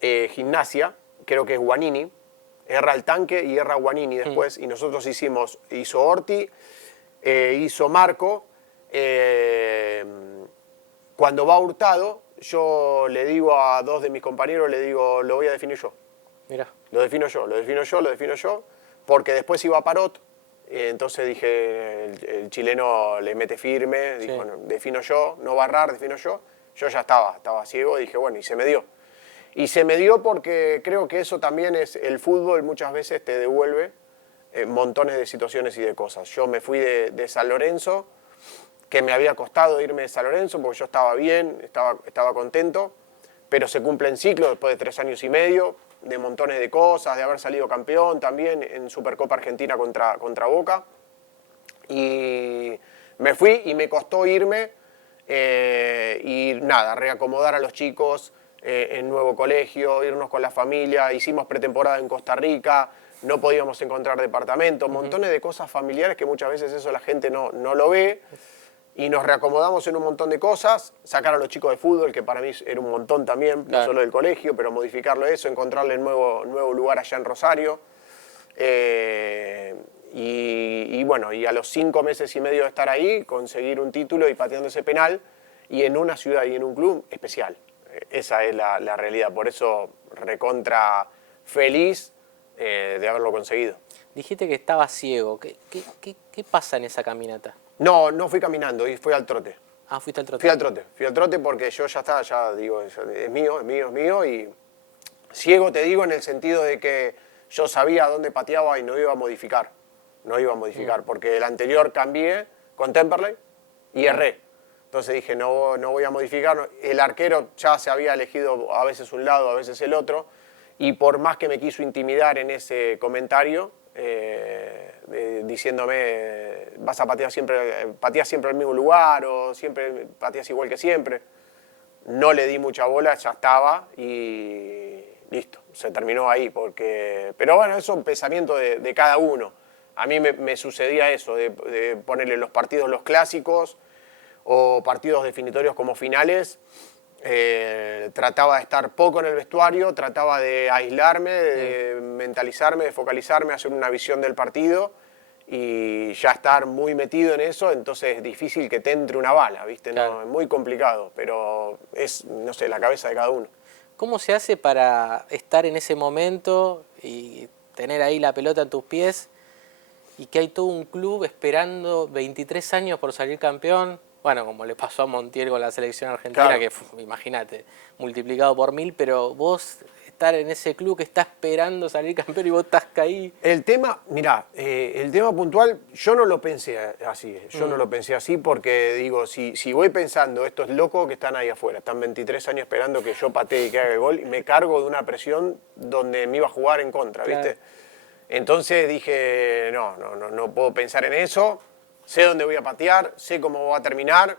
Gimnasia, creo que es Guanini, erra el tanque y erra Guanini después, y nosotros hizo Orti, hizo Marco. Cuando va Hurtado, yo le digo a 2 de mis compañeros, le digo, lo voy a definir yo. Mirá. Lo defino yo, porque después iba Parot, entonces dije, el chileno le mete firme, dijo, Sí. bueno, defino yo, no va a errar, defino yo. Yo ya estaba ciego, dije, bueno, y se me dio. Y se me dio porque creo que eso también es, el fútbol muchas veces te devuelve montones de situaciones y de cosas. Yo me fui de San Lorenzo, que me había costado irme de San Lorenzo porque yo estaba bien, estaba contento, pero se cumplen ciclos después de 3 años y medio, de montones de cosas, de haber salido campeón también en Supercopa Argentina contra Boca. Y me fui y me costó irme y nada, reacomodar a los chicos en nuevo colegio, irnos con la familia, hicimos pretemporada en Costa Rica, no podíamos encontrar departamento, montones de cosas familiares que muchas veces eso la gente no lo ve. Y nos reacomodamos en un montón de cosas, sacar a los chicos de fútbol, que para mí era un montón también, Claro. no solo del colegio, pero modificarlo eso, encontrarle nuevo lugar allá en Rosario. Y bueno, y a los 5 meses y medio de estar ahí, conseguir un título y pateando ese penal, y en una ciudad y en un club especial. Esa es la realidad, por eso recontra feliz de haberlo conseguido. Dijiste que estaba ciego. ¿Qué pasa en esa caminata? No fui caminando, y fui al trote. Ah, fuiste al trote. Fui al trote porque yo ya estaba, ya digo, es mío, y ciego te digo en el sentido de que yo sabía dónde pateaba y no iba a modificar, porque el anterior cambié con Temperley y erré. Entonces dije, no voy a modificar, el arquero ya se había elegido a veces un lado, a veces el otro, y por más que me quiso intimidar en ese comentario, diciéndome, vas a patear siempre al mismo lugar o siempre pateas igual que siempre. No le di mucha bola, ya estaba y listo, se terminó ahí. Pero bueno, eso es un pensamiento de cada uno. A mí me sucedía eso, de ponerle los partidos, los clásicos o partidos definitorios como finales. Trataba de estar poco en el vestuario, trataba de aislarme, de mentalizarme, de focalizarme, hacer una visión del partido y ya estar muy metido en eso, entonces es difícil que te entre una bala, ¿viste? Claro. No, es muy complicado, pero es, no sé, la cabeza de cada uno. ¿Cómo se hace para estar en ese momento y tener ahí la pelota en tus pies y que hay todo un club esperando 23 años por salir campeón? Bueno, como le pasó a Montiel con la selección argentina, Claro. que imagínate, multiplicado por 1000, pero vos estar en ese club que está esperando salir campeón y vos estás ahí. El tema, mirá, el tema puntual, yo no lo pensé así, yo no lo pensé así porque digo, si voy pensando, estos locos que están ahí afuera, están 23 años esperando que yo patee y que haga el gol, y me cargo de una presión donde me iba a jugar en contra, ¿viste? Claro. Entonces dije, no puedo pensar en eso, sé dónde voy a patear, sé cómo va a terminar,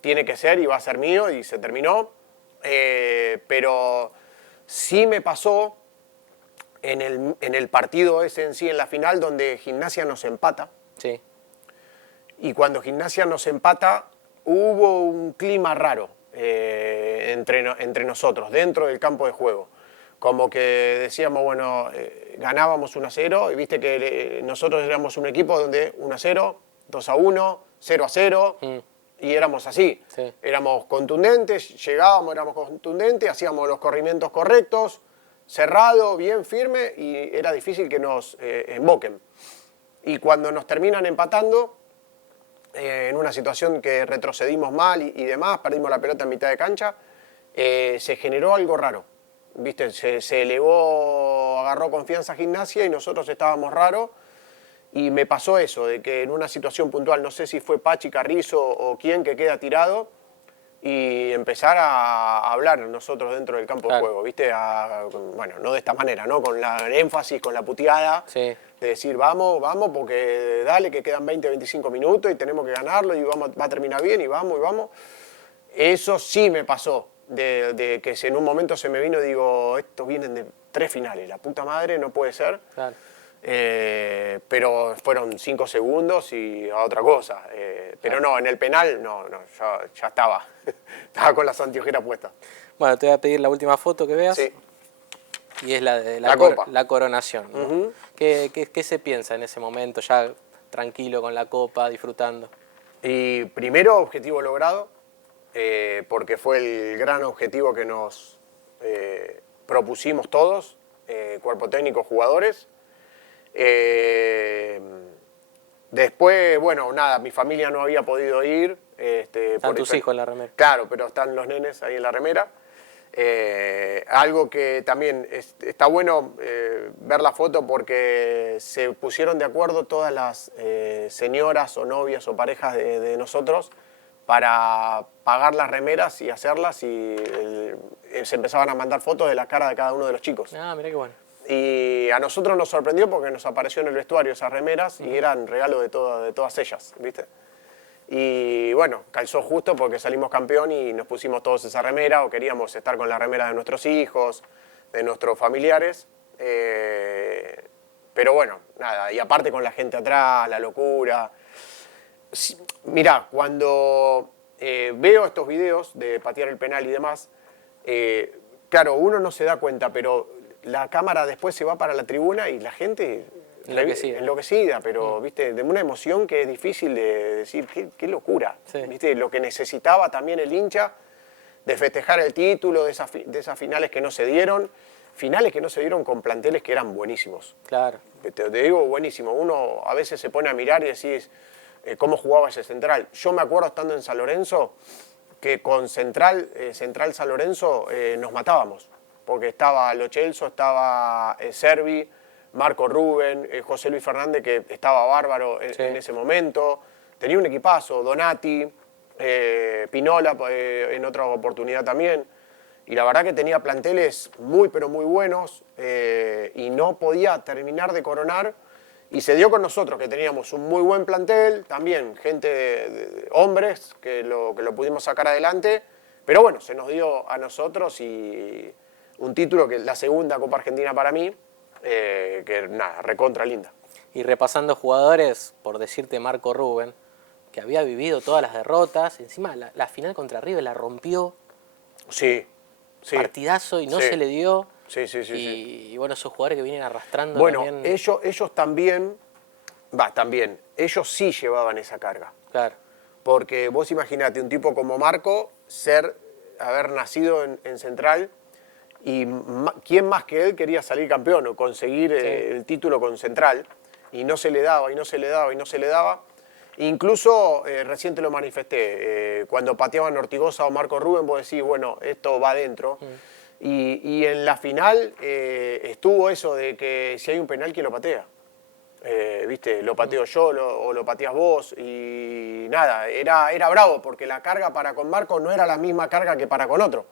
tiene que ser y va a ser mío y se terminó, pero sí me pasó en el partido ese en sí, en la final, donde Gimnasia nos empata. Sí, Y cuando Gimnasia nos empata, hubo un clima raro entre nosotros, dentro del campo de juego. Como que decíamos, bueno, ganábamos 1-0, y viste que nosotros éramos un equipo donde 1-0, 2-1, 0-0, y éramos así. Sí. Éramos contundentes, llegábamos, éramos contundentes, hacíamos los corrimientos correctos, cerrado, bien firme, y era difícil que nos emboquen. Y cuando nos terminan empatando, en una situación que retrocedimos mal y demás, perdimos la pelota en mitad de cancha, se generó algo raro. ¿Viste? Se elevó, agarró confianza Gimnasia y nosotros estábamos raros. Y me pasó eso, de que en una situación puntual, no sé si fue Pachi Carrizo o quién que queda tirado, y empezar a hablar nosotros dentro del campo de juego, ¿viste? Bueno, no de esta manera, ¿no? Con la énfasis, con la puteada, sí. de decir, vamos, porque dale, que quedan 20, 25 minutos y tenemos que ganarlo y va a terminar bien y vamos, y vamos. Eso sí me pasó, de que en un momento se me vino y digo, estos vienen de 3 finales, la puta madre, no puede ser. Claro. Pero fueron 5 segundos y a otra cosa. Pero no, en el penal, ya estaba. Estaba con las anteojeras puestas. Bueno, te voy a pedir la última foto que veas. Sí. Y es la de La copa. la coronación, ¿no? ¿Qué se piensa en ese momento, ya tranquilo con la copa, disfrutando? Y primero, objetivo logrado, porque fue el gran objetivo que nos propusimos todos, cuerpo técnico, jugadores. Después, bueno, nada, mi familia no había podido ir. Están tus hijos en la remera. Claro, pero están los nenes ahí en la remera. Algo que también está bueno ver la foto porque se pusieron de acuerdo todas las señoras o novias o parejas de nosotros para pagar las remeras y hacerlas, y se empezaban a mandar fotos de la cara de cada uno de los chicos. Ah, mirá qué bueno. Y a nosotros nos sorprendió porque nos apareció en el vestuario esas remeras y eran regalo de todas ellas, ¿viste? Y bueno, calzó justo porque salimos campeón y nos pusimos todos esa remera, o queríamos estar con la remera de nuestros hijos, de nuestros familiares. Pero bueno, nada, y aparte con la gente atrás, la locura. Mirá, cuando veo estos videos de patear el penal y demás, claro, uno no se da cuenta, pero la cámara después se va para la tribuna y la gente enloquecida, pero viste, de una emoción que es difícil de decir, qué locura. Sí. Viste, lo que necesitaba también el hincha de festejar el título, de esas finales que no se dieron con planteles que eran buenísimos. Claro. Te digo buenísimo, uno a veces se pone a mirar y decís cómo jugaba ese Central. Yo me acuerdo estando en San Lorenzo que con Central San Lorenzo nos matábamos, porque estaba Lo Celso, estaba Servi, Marco Rubén, José Luis Fernández, que estaba bárbaro en ese momento. Tenía un equipazo, Donati, Pinola en otra oportunidad también. Y la verdad que tenía planteles muy, pero muy buenos, y no podía terminar de coronar. Y se dio con nosotros, que teníamos un muy buen plantel, también gente de hombres que lo pudimos sacar adelante. Pero bueno, se nos dio a nosotros y un título que es la segunda Copa Argentina para mí, que nada, recontra linda. Y repasando jugadores, por decirte Marco Rubén, que había vivido todas las derrotas, encima la final contra River la rompió, Sí, sí. partidazo y no Sí. se le dio. Sí, sí, sí, Y, sí. y bueno, esos jugadores que vienen arrastrando Bueno, también. ellos también, ellos sí llevaban esa carga. Claro, Porque vos imaginate un tipo como Marco, haber nacido en Central, y quién más que él quería salir campeón o conseguir el título con Central, y no se le daba, y no se le daba, y no se le daba. Incluso recién te lo manifesté, cuando pateaban Ortigosa o Marco Rubén, vos decís, bueno, esto va adentro. Y en la final estuvo eso de que si hay un penal, ¿quién lo patea? ¿Viste? Lo pateo yo o lo pateas vos, y nada, era bravo porque la carga para con Marco no era la misma carga que para con otro.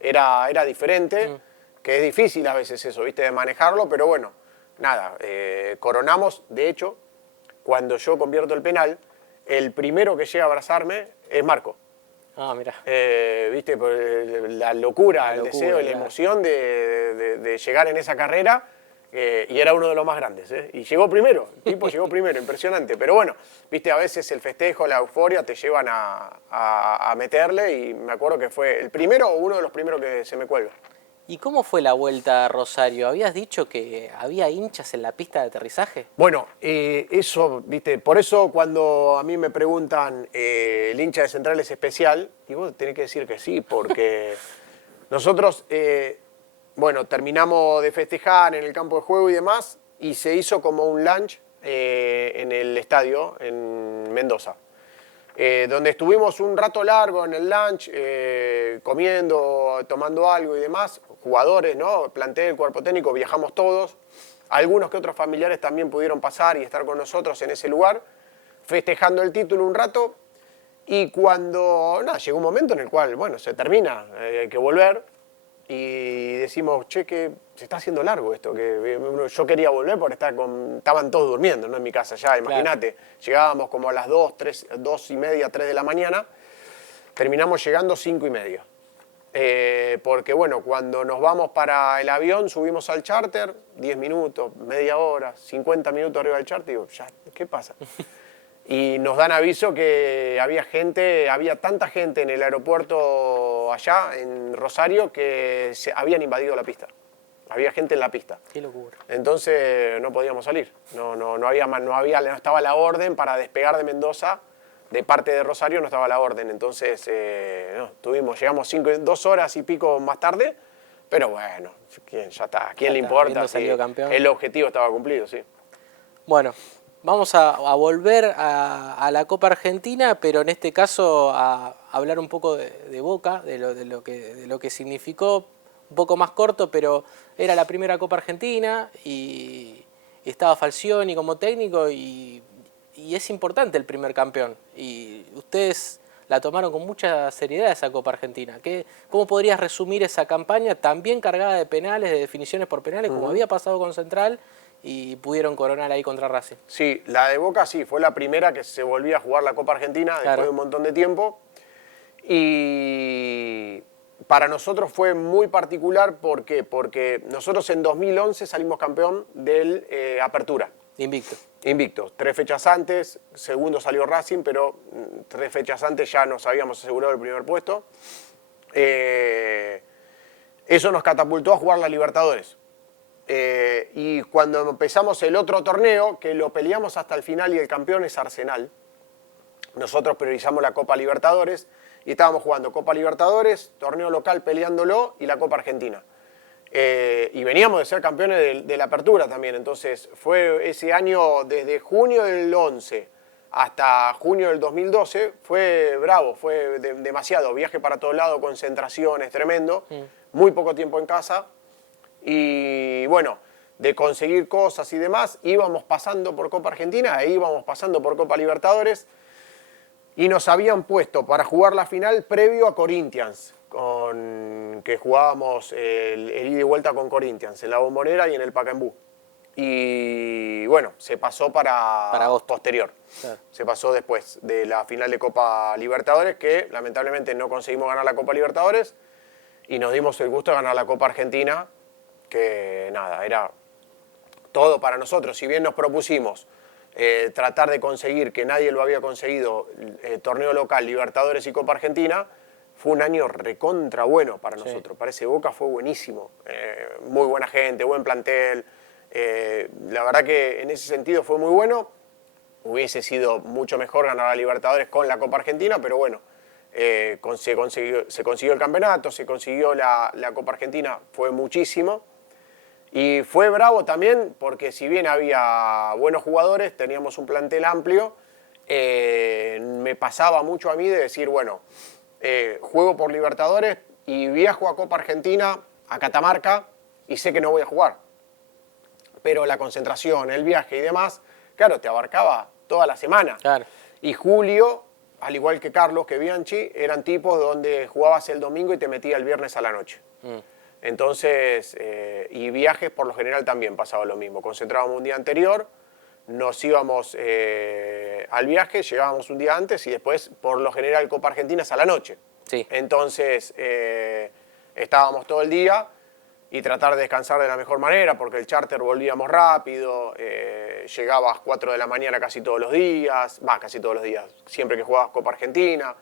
Era diferente, que es difícil a veces eso, ¿viste? De manejarlo, pero bueno, nada, coronamos. De hecho, cuando yo convierto el penal, el primero que llega a abrazarme es Marco. ah, mirá. ¿Viste? Por la locura, el deseo y la claro. emoción de llegar en esa carrera, y era uno de los más grandes, ¿eh? Y llegó primero, el tipo llegó primero, impresionante. Pero bueno, ¿viste? A veces el festejo, la euforia te llevan a meterle, y me acuerdo que fue el primero o uno de los primeros que se me cuelga. ¿Y cómo fue la vuelta a Rosario? ¿Habías dicho que había hinchas en la pista de aterrizaje? Bueno, eso, ¿viste? Por eso cuando a mí me preguntan, ¿el hincha de Central es especial? Y vos tenés que decir que sí, porque nosotros, bueno, terminamos de festejar en el campo de juego y demás, y se hizo como un lunch en el estadio, en Mendoza. Donde estuvimos un rato largo en el lunch, comiendo, tomando algo y demás, jugadores, ¿no? Plantel, cuerpo técnico, viajamos todos. Algunos que otros familiares también pudieron pasar y estar con nosotros en ese lugar, festejando el título un rato. Y cuando, nada, llegó un momento en el cual, bueno, se termina, hay que volver, y decimos, che, que se está haciendo largo esto, que yo quería volver porque estaban todos durmiendo, ¿no? En mi casa ya, imagínate. Llegábamos como a las 2:30, 3 de la mañana, terminamos llegando 5:30. Porque bueno, cuando nos vamos para el avión, subimos al charter, 10 minutos, media hora, 50 minutos arriba del charter, y digo, ya, ¿qué pasa? Y nos dan aviso que había tanta gente en el aeropuerto allá, en Rosario, que se habían invadido la pista. Había gente en la pista. Qué locura. Entonces no podíamos salir. No estaba la orden para despegar de Mendoza. De parte de Rosario no estaba la orden. Entonces llegamos 2 horas y pico más tarde. Pero bueno, ya está. ¿A quién le importa? Habiendo salido campeón. El objetivo estaba cumplido, sí. Bueno, vamos a volver a la Copa Argentina, pero en este caso a hablar un poco de Boca, de lo que significó, un poco más corto, pero era la primera Copa Argentina y estaba Falcioni como técnico y es importante el primer campeón. Y ustedes la tomaron con mucha seriedad esa Copa Argentina. ¿Cómo podrías resumir esa campaña también cargada de penales, de definiciones por penales, como había pasado con Central? Y pudieron coronar ahí contra Racing. Sí, la de Boca sí, fue la primera que se volvía a jugar la Copa Argentina después de un montón de tiempo. Y para nosotros fue muy particular, ¿por qué? Porque nosotros en 2011 salimos campeón del Apertura. Invicto. 3 fechas antes, segundo salió Racing, pero 3 fechas antes ya nos habíamos asegurado el primer puesto. Eso nos catapultó a jugar la Libertadores. Y cuando empezamos el otro torneo, que lo peleamos hasta el final y el campeón es Arsenal, nosotros priorizamos la Copa Libertadores y estábamos jugando Copa Libertadores, torneo local peleándolo y la Copa Argentina. Y veníamos de ser campeones de la Apertura también, entonces fue ese año, desde junio del 11 hasta junio del 2012, fue bravo, fue demasiado, viaje para todos lados, concentraciones, tremendo, muy poco tiempo en casa. Y bueno, de conseguir cosas y demás, íbamos pasando por Copa Argentina e íbamos pasando por Copa Libertadores, y nos habían puesto para jugar la final previo a Corinthians, que jugábamos el ida y vuelta con Corinthians, en la Bombonera y en el Pacaembu. Y bueno, se pasó para agosto. Posterior. Claro. Se pasó después de la final de Copa Libertadores, que lamentablemente no conseguimos ganar la Copa Libertadores, y nos dimos el gusto de ganar la Copa Argentina, que nada, todo para nosotros. Si bien nos propusimos tratar de conseguir, que nadie lo había conseguido, torneo local, Libertadores y Copa Argentina, fue un año recontra bueno para nosotros. Parece Boca fue buenísimo. Muy buena gente, buen plantel. La verdad que en ese sentido fue muy bueno. Hubiese sido mucho mejor ganar a Libertadores con la Copa Argentina, pero bueno, se consiguió el campeonato, se consiguió la Copa Argentina, fue muchísimo. Y fue bravo también porque si bien había buenos jugadores, teníamos un plantel amplio, me pasaba mucho a mí de decir, bueno, juego por Libertadores y viajo a Copa Argentina, a Catamarca, y sé que no voy a jugar. Pero la concentración, el viaje y demás, claro, te abarcaba toda la semana. Claro. Y Julio, al igual que Carlos, que Bianchi, eran tipos donde jugabas el domingo y te metía el viernes a la noche. Entonces, y viajes por lo general también pasaba lo mismo. Concentrábamos un día anterior, nos íbamos al viaje, llegábamos un día antes y después, por lo general, Copa Argentina es a la noche. Sí. Entonces, estábamos todo el día y tratar de descansar de la mejor manera, porque el charter volvíamos rápido, llegabas 4 de la mañana casi todos los días, casi todos los días, siempre que jugabas Copa Argentina,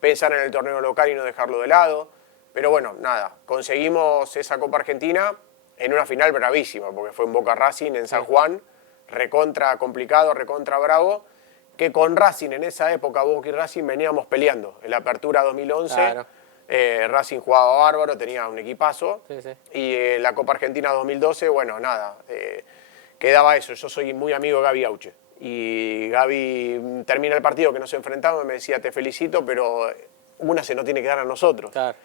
pensar en el torneo local y no dejarlo de lado. Pero bueno, nada, conseguimos esa Copa Argentina en una final bravísima, porque fue en Boca Racing, en San Juan, recontra complicado, recontra bravo, que con Racing en esa época, Boca y Racing veníamos peleando. En la apertura 2011, Claro. Racing jugaba bárbaro, tenía un equipazo, Sí, sí. y la Copa Argentina 2012, bueno, nada, quedaba eso. Yo soy muy amigo de Gaby Auche, y Gaby termina el partido que nos enfrentamos y me decía, te felicito, pero una se nos tiene que dar a nosotros. Claro.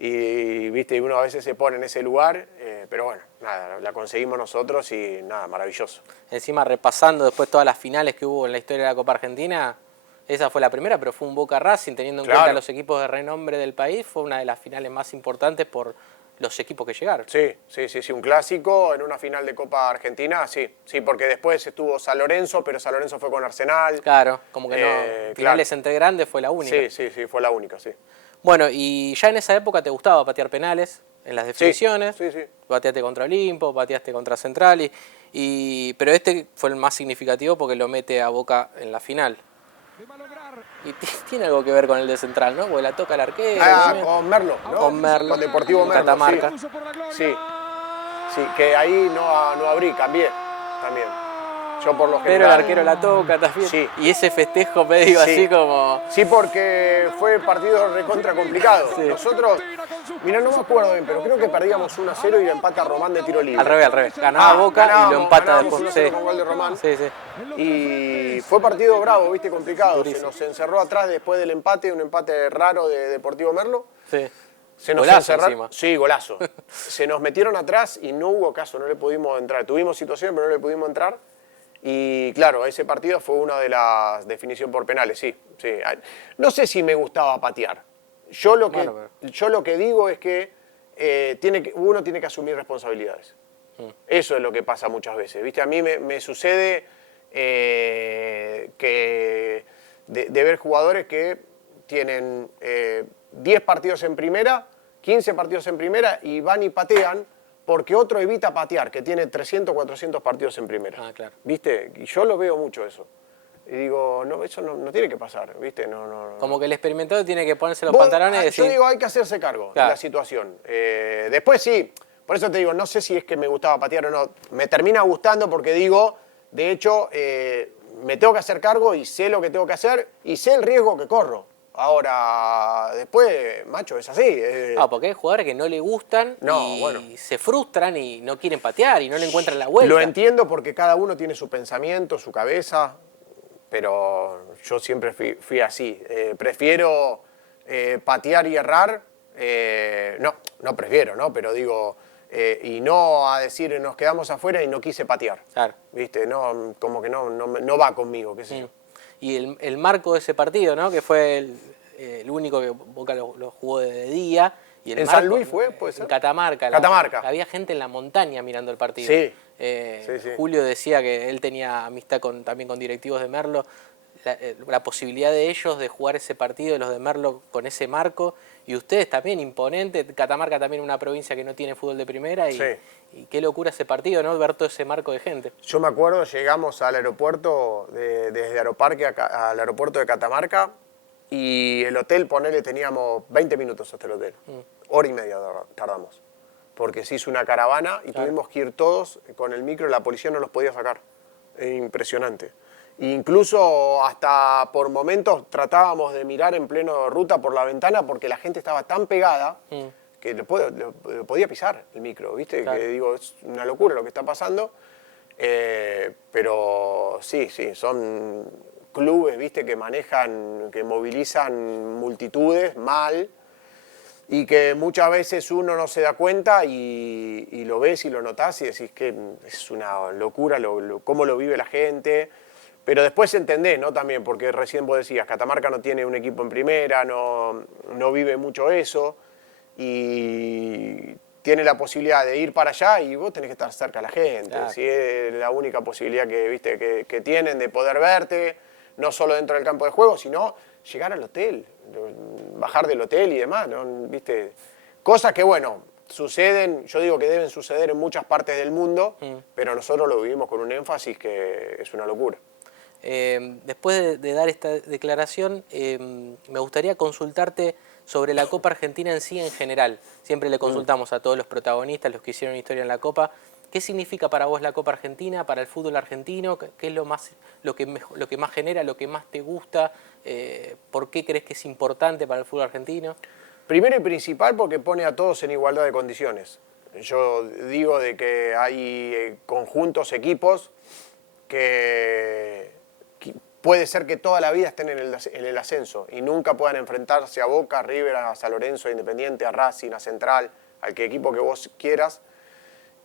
Y viste, uno a veces se pone en ese lugar, pero bueno, nada, la conseguimos nosotros y nada, maravilloso. Encima, repasando después todas las finales que hubo en la historia de la Copa Argentina, esa fue la primera, pero fue un Boca Racing, teniendo en cuenta los equipos de renombre del país, fue una de las finales más importantes por los equipos que llegaron. Sí, un clásico en una final de Copa Argentina, sí, porque después estuvo San Lorenzo, pero San Lorenzo fue con Arsenal. Claro, como que no, finales entre grandes fue la única. Sí, sí, fue la única, sí. Bueno, y ya en esa época te gustaba patear penales en las definiciones. Sí. Pateaste contra Olimpo, pateaste contra Central, pero este fue el más significativo porque lo mete a Boca en la final. Y tiene algo que ver con el de Central, ¿no? Porque la toca el arquero. Con Merlo, ¿no? Con Merlo. Con Deportivo con Merlo, Catamarca. Sí, que ahí no abrí, cambié también. Yo por lo general... Pero el arquero la toca también. Sí. Y ese festejo medio así como... Sí, porque fue partido recontra complicado. Sí. Nosotros, mira, no me acuerdo bien, pero creo que perdíamos 1-0 y lo empata Román de tiro libre. Al revés. Ganaba Boca y lo empata después. Sí. Con gol de Román. Sí. Y fue partido bravo, viste, complicado. Durísimo. Se nos encerró atrás después del empate, un empate raro de Deportivo Merlo. Sí. Se nos Golazo encerraron. encima. Sí, golazo. Se nos metieron atrás y no hubo caso, no le pudimos entrar. Tuvimos situaciones, pero no le pudimos entrar. Y claro, ese partido fue una de las definiciones por penales, sí. No sé si me gustaba patear. Yo lo que digo es que, uno tiene que asumir responsabilidades. Eso es lo que pasa muchas veces. ¿Viste? A mí me sucede que de ver jugadores que tienen 10 partidos en primera, 15 partidos en primera y van y patean, porque otro evita patear, que tiene 300, 400 partidos en primera. Ah, claro. ¿Viste? Y yo lo veo mucho eso. Y digo, no, eso no tiene que pasar, ¿viste? No. Como que el experimentado tiene que ponerse los pantalones y decir... Yo digo, hay que hacerse cargo de la situación. Después sí, por eso te digo, no sé si es que me gustaba patear o no. Me termina gustando porque digo, de hecho, me tengo que hacer cargo y sé lo que tengo que hacer y sé el riesgo que corro. Ahora, después, macho, es así. porque hay jugadores que no le gustan y se frustran y no quieren patear y no le encuentran la vuelta. Lo entiendo porque cada uno tiene su pensamiento, su cabeza, pero yo siempre fui así. Prefiero patear y errar. No prefiero, ¿no? Pero digo, y no a decir nos quedamos afuera y no quise patear. Claro. ¿Viste? No, como que no va conmigo, qué sé yo. Y el marco de ese partido, ¿no? Que fue el único que Boca lo jugó de día. Y el ¿En marco, San Luis fue? ¿Puede ser? En Catamarca. Catamarca. Había gente en la montaña mirando el partido. Sí. Julio decía que él tenía amistad también con directivos de Merlo. la posibilidad de ellos de jugar ese partido, de los de Merlo, con ese marco, y ustedes también, imponente. Catamarca también una provincia que no tiene fútbol de primera, Sí. y qué locura ese partido, ¿no? Ver todo ese marco de gente. Yo me acuerdo, llegamos al aeropuerto, desde Aeroparque al aeropuerto de Catamarca, y el hotel, ponele, teníamos 20 minutos hasta el hotel. Hora y media tardamos. Porque se hizo una caravana y tuvimos que ir todos con el micro, la policía no los podía sacar. Impresionante. Incluso hasta por momentos tratábamos de mirar en pleno ruta por la ventana porque la gente estaba tan pegada que lo podía pisar el micro, ¿viste? Claro. Que digo, es una locura lo que está pasando. Pero sí, son clubes, ¿viste? Que manejan, que movilizan multitudes mal y que muchas veces uno no se da cuenta y lo ves y lo notás y decís que es una locura cómo lo vive la gente. Pero después entendés, ¿no? También, porque recién vos decías, Catamarca no tiene un equipo en primera, no vive mucho eso, y tiene la posibilidad de ir para allá y vos tenés que estar cerca de la gente. Claro. Si es la única posibilidad que, ¿viste? que tienen de poder verte, no solo dentro del campo de juego, sino llegar al hotel, bajar del hotel y demás, ¿no? ¿Viste? Cosas que, bueno, suceden, yo digo que deben suceder en muchas partes del mundo, pero nosotros lo vivimos con un énfasis que es una locura. Después de dar esta declaración, me gustaría consultarte sobre la Copa Argentina en sí en general. Siempre le consultamos a todos los protagonistas, los que hicieron historia en la Copa. ¿Qué significa para vos la Copa Argentina, para el fútbol argentino? ¿Qué es lo que más genera, lo que más te gusta? ¿Por qué crees que es importante para el fútbol argentino? Primero y principal porque pone a todos en igualdad de condiciones. Yo digo de que hay conjuntos, equipos que puede ser que toda la vida estén en el ascenso y nunca puedan enfrentarse a Boca, a River, a San Lorenzo, a Independiente, a Racing, a Central, al equipo que vos quieras,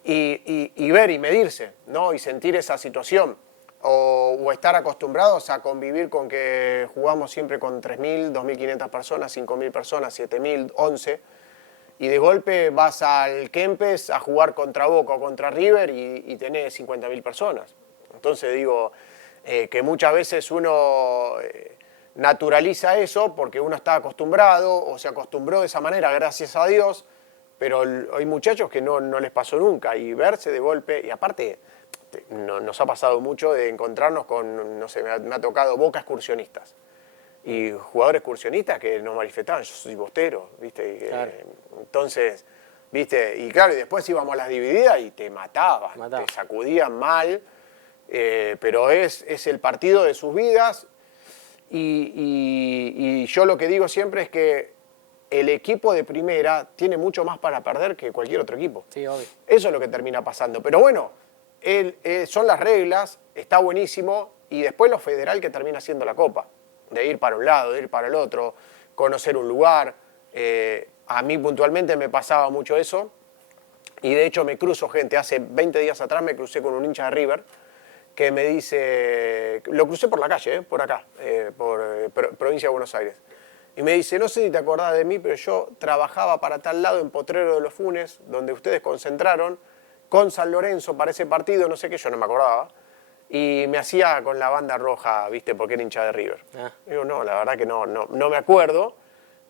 y ver y medirse, ¿no? Y sentir esa situación. O estar acostumbrados a convivir con que jugamos siempre con 3.000, 2.500 personas, 5.000 personas, 7.000, 11, y de golpe vas al Kempes a jugar contra Boca o contra River y tenés 50.000 personas. Entonces digo, que muchas veces uno naturaliza eso porque uno está acostumbrado o se acostumbró de esa manera, gracias a Dios, pero hay muchachos que no les pasó nunca y verse de golpe, y aparte nos ha pasado mucho de encontrarnos con, no sé, me ha tocado Boca excursionistas y jugadores excursionistas que nos manifestaban, yo soy bostero, ¿viste? Claro. Entonces, ¿viste? Y claro, y después íbamos a las divididas y te mataban, te sacudían mal. Pero es el partido de sus vidas y yo lo que digo siempre es que el equipo de primera tiene mucho más para perder que cualquier otro equipo. Sí, obvio. Eso es lo que termina pasando. Pero bueno, son las reglas, está buenísimo, y después lo federal que termina siendo la Copa, de ir para un lado, de ir para el otro, conocer un lugar. A mí puntualmente me pasaba mucho eso, y de hecho me cruzo gente, hace 20 días atrás me crucé con un hincha de River, que me dice, lo crucé por la calle, por acá, por provincia de Buenos Aires, y me dice, no sé si te acordás de mí, pero yo trabajaba para tal lado en Potrero de los Funes, donde ustedes concentraron, con San Lorenzo para ese partido, no sé qué, yo no me acordaba, y me hacía con la banda roja, ¿viste? Porque era hincha de River. Digo, no, la verdad que no me acuerdo,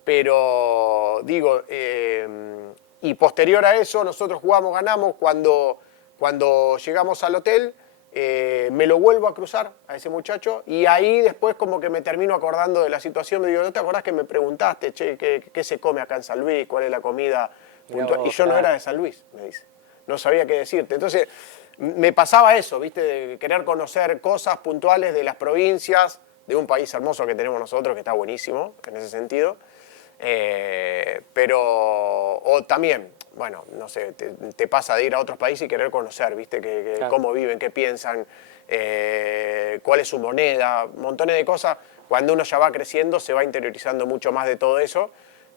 pero digo, y posterior a eso, nosotros jugamos, ganamos, cuando llegamos al hotel, me lo vuelvo a cruzar a ese muchacho y ahí después como que me termino acordando de la situación. Me digo, ¿no te acordás que me preguntaste, che, qué se come acá en San Luis? ¿Cuál es la comida puntual? Y yo no era de San Luis, me dice. No sabía qué decirte. Entonces me pasaba eso, ¿viste? De querer conocer cosas puntuales de las provincias, de un país hermoso que tenemos nosotros, que está buenísimo en ese sentido. Pero, o también, bueno, no sé, te pasa de ir a otros países y querer conocer, ¿viste? Claro. Cómo viven, qué piensan, cuál es su moneda, montones de cosas. Cuando uno ya va creciendo se va interiorizando mucho más de todo eso,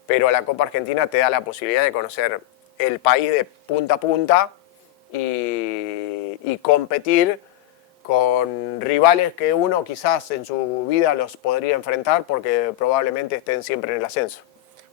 pero la Copa Argentina te da la posibilidad de conocer el país de punta a punta y competir con rivales que uno quizás en su vida los podría enfrentar porque probablemente estén siempre en el ascenso.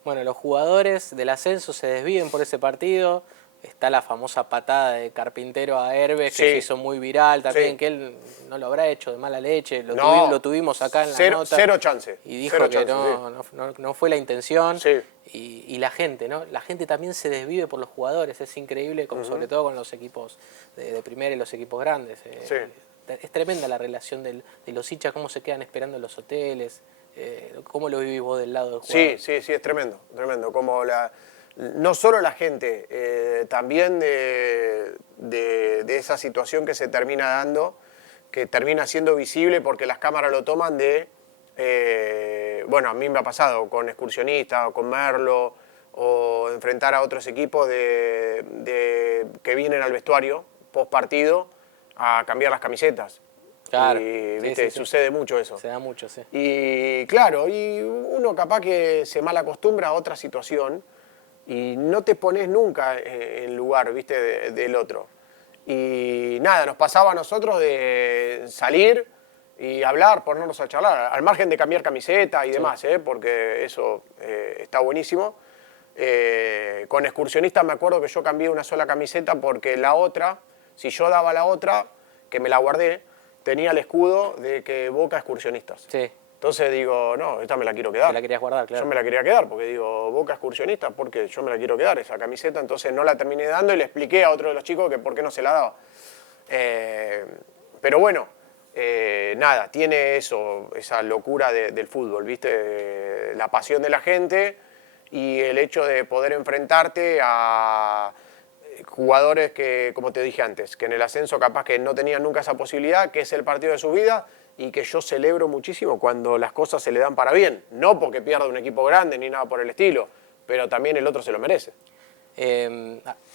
Bueno, los jugadores del ascenso se desviven por ese partido, está la famosa patada de Carpintero a Herbes, que Sí. se hizo muy viral también, Sí. que él no lo habrá hecho de mala leche, No. lo tuvimos acá en la Cero- nota. cero chance, Y dijo cero que chance, no fue la intención. Sí. Y la gente, ¿no? La gente también se desvive por los jugadores, es increíble, sobre todo con los equipos de primera y los equipos grandes. Sí. Es tremenda la relación de los hinchas, cómo se quedan esperando en los hoteles, cómo lo vivís vos del lado del jugador. Sí, es tremendo, tremendo. Como no solo la gente, también de esa situación que se termina dando, que termina siendo visible porque las cámaras lo toman bueno, a mí me ha pasado con excursionistas o con Merlo, o enfrentar a otros equipos que vienen al vestuario post partido a cambiar las camisetas. Claro. Y, Sí, ¿viste? sí. Sucede mucho eso. Se da mucho, sí. Y claro, y uno capaz que se mal acostumbra a otra situación y no te pones nunca en lugar, ¿viste? Del otro. Y nada, nos pasaba a nosotros de salir y hablar, ponernos a charlar, al margen de cambiar camiseta y demás, porque eso está buenísimo. Con excursionistas me acuerdo que yo cambié una sola camiseta porque la otra, si yo daba la otra, que me la guardé, tenía el escudo de que Boca excursionistas. Sí. Entonces digo, no, esta me la quiero quedar. Te la querías guardar, claro. Yo me la quería quedar porque digo, Boca excursionista, porque yo me la quiero quedar, esa camiseta. Entonces no la terminé dando y le expliqué a otro de los chicos que por qué no se la daba. Pero bueno, nada, tiene eso, esa locura del fútbol, ¿viste? La pasión de la gente y el hecho de poder enfrentarte a jugadores que, como te dije antes, que en el ascenso capaz que no tenían nunca esa posibilidad, que es el partido de su vida y que yo celebro muchísimo cuando las cosas se le dan para bien. No porque pierda un equipo grande ni nada por el estilo, pero también el otro se lo merece.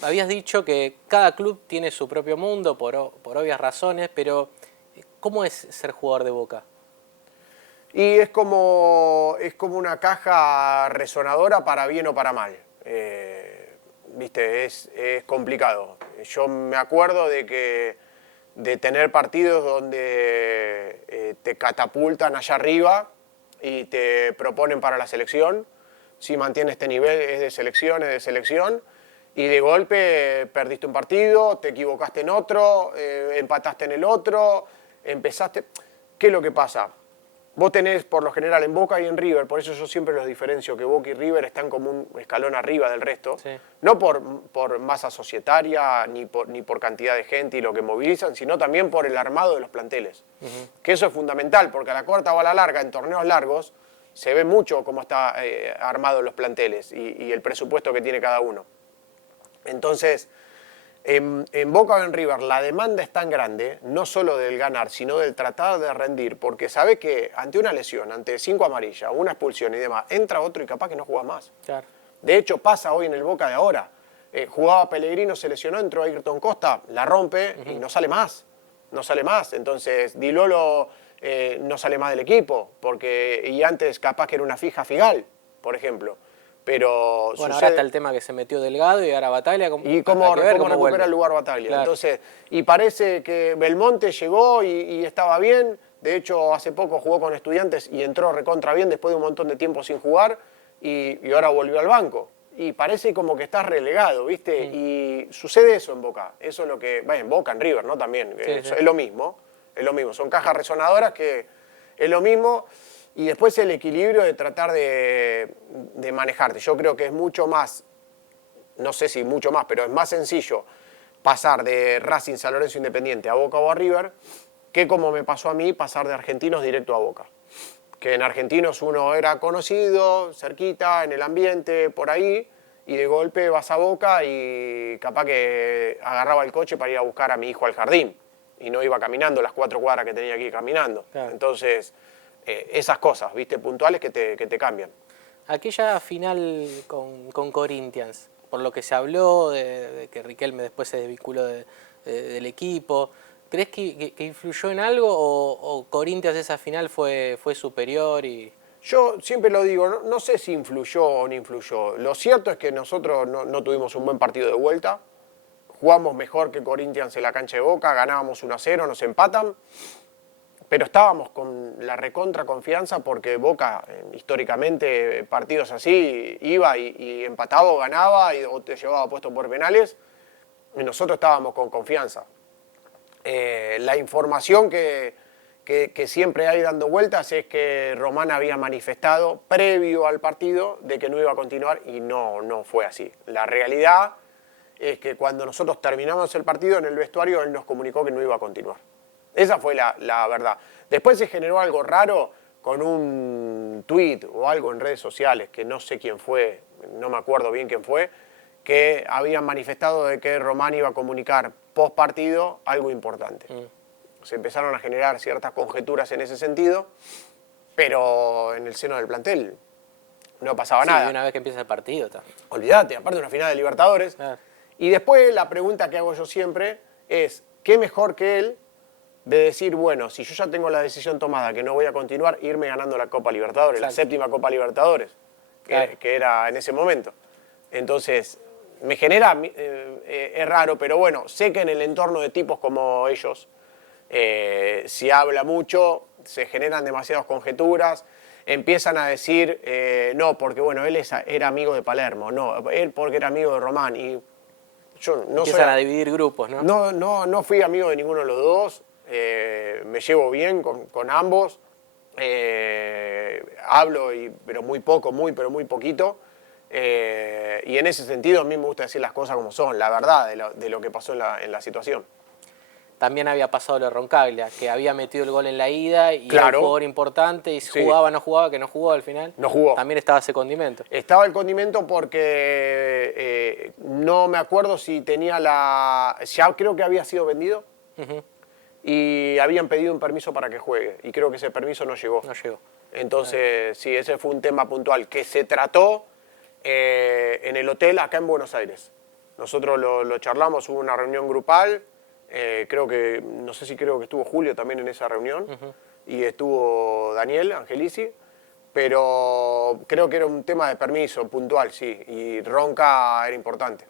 Habías dicho que cada club tiene su propio mundo por obvias razones, pero ¿cómo es ser jugador de Boca? Y es como una caja resonadora para bien o para mal. Viste, es complicado. Yo me acuerdo de tener partidos donde te catapultan allá arriba y te proponen para la selección. Si mantienes este nivel es de selección, y de golpe perdiste un partido, te equivocaste en otro, empataste en el otro, empezaste... ¿Qué es lo que pasa? Vos tenés, por lo general, en Boca y en River, por eso yo siempre los diferencio, que Boca y River están como un escalón arriba del resto, Sí. no por masa societaria, ni por cantidad de gente y lo que movilizan, sino también por el armado de los planteles. Que eso es fundamental, porque a la corta o a la larga, en torneos largos, se ve mucho cómo está armado los planteles y el presupuesto que tiene cada uno. Entonces, en Boca o en River la demanda es tan grande, no solo del ganar, sino del tratar de rendir, porque sabe que ante una lesión, ante 5 amarillas, una expulsión y demás, entra otro y capaz que no juega más. Claro. De hecho, pasa hoy en el Boca de ahora. Jugaba Pellegrino, se lesionó, entró Ayrton Costa, la rompe y no sale más. No sale más. Entonces, Di Lolo no sale más del equipo, y antes capaz que era una fija Figal, por ejemplo. Pero Bueno, ahora está el tema que se metió Delgado y ahora Bataglia. y cómo recupera vuelve. el lugar Bataglia. Claro. Entonces, y parece que Belmonte llegó y estaba bien. De hecho, hace poco jugó con Estudiantes y entró recontra bien después de un montón de tiempo sin jugar y ahora volvió al banco. Y parece como que está relegado, ¿viste? Y sucede eso en Boca. Eso es lo que... Vaya, en Boca, en River, ¿no? También. Sí, Es sí. lo mismo. Es lo mismo. Son cajas resonadoras que es lo mismo. Y después el equilibrio de tratar de manejarte. Yo creo que es mucho más, no sé si mucho más, pero es más sencillo pasar de Racing, San Lorenzo, Independiente a Boca o a River, que como me pasó a mí, pasar de Argentinos directo a Boca. Que en Argentinos uno era conocido, cerquita, en el ambiente, por ahí, y de golpe vas a Boca y capaz que agarraba el coche para ir a buscar a mi hijo al jardín. Y no iba caminando las 4 cuadras que tenía que ir caminando. Claro. Entonces... esas cosas, ¿viste? Puntuales que te cambian. Aquella final con Corinthians, por lo que se habló de que Riquelme después se desvinculó del equipo, ¿crees que influyó en algo o Corinthians esa final fue superior? Yo siempre lo digo, no sé si influyó o no influyó. Lo cierto es que nosotros no tuvimos un buen partido de vuelta, jugamos mejor que Corinthians en la cancha de Boca, ganábamos 1-0, nos empatan. Pero estábamos con la recontra confianza porque Boca, históricamente, partidos así, iba y empataba o ganaba o te llevaba puesto por penales. y nosotros estábamos con confianza. La información que siempre hay dando vueltas es que Román había manifestado previo al partido de que no iba a continuar y no fue así. La realidad es que cuando nosotros terminamos el partido en el vestuario él nos comunicó que no iba a continuar. Esa fue la verdad. Después se generó algo raro con un tuit o algo en redes sociales que no sé quién fue, no me acuerdo bien quién fue, que habían manifestado de que Román iba a comunicar post partido algo importante. Se empezaron a generar ciertas conjeturas en ese sentido, pero en el seno del plantel no pasaba nada. Y una vez que empieza el partido también. Olvídate, aparte de una final de Libertadores. Claro. Y después la pregunta que hago yo siempre es, ¿qué mejor que él de decir, bueno, si yo ya tengo la decisión tomada que no voy a continuar, irme ganando la Copa Libertadores, la séptima Copa Libertadores, que era en ese momento? Entonces, me genera, es raro, pero bueno, sé que en el entorno de tipos como ellos, si habla mucho, se generan demasiadas conjeturas, empiezan a decir, no, porque bueno, él era amigo de Palermo, no, él porque era amigo de Román, y yo no empiezan a dividir grupos, ¿no? No fui amigo de ninguno de los dos, me llevo bien con ambos, hablo, pero muy poco, pero muy poquito. Y en ese sentido a mí me gusta decir las cosas como son, la verdad de lo que pasó en la situación. También había pasado lo de Roncaglia, que había metido el gol en la ida y Claro. era un jugador importante y si jugaba, no jugaba, que no jugó al final. No jugó. También estaba ese condimento. Estaba el condimento porque no me acuerdo si tenía ya creo que había sido vendido y habían pedido un permiso para que juegue y creo que ese permiso no llegó. No llegó. Entonces, sí, ese fue un tema puntual que se trató en el hotel acá en Buenos Aires. Nosotros lo charlamos, hubo una reunión grupal, no sé si creo que estuvo Julio también en esa reunión, y estuvo Daniel Angelici, pero creo que era un tema de permiso puntual, sí, y Ronca era importante.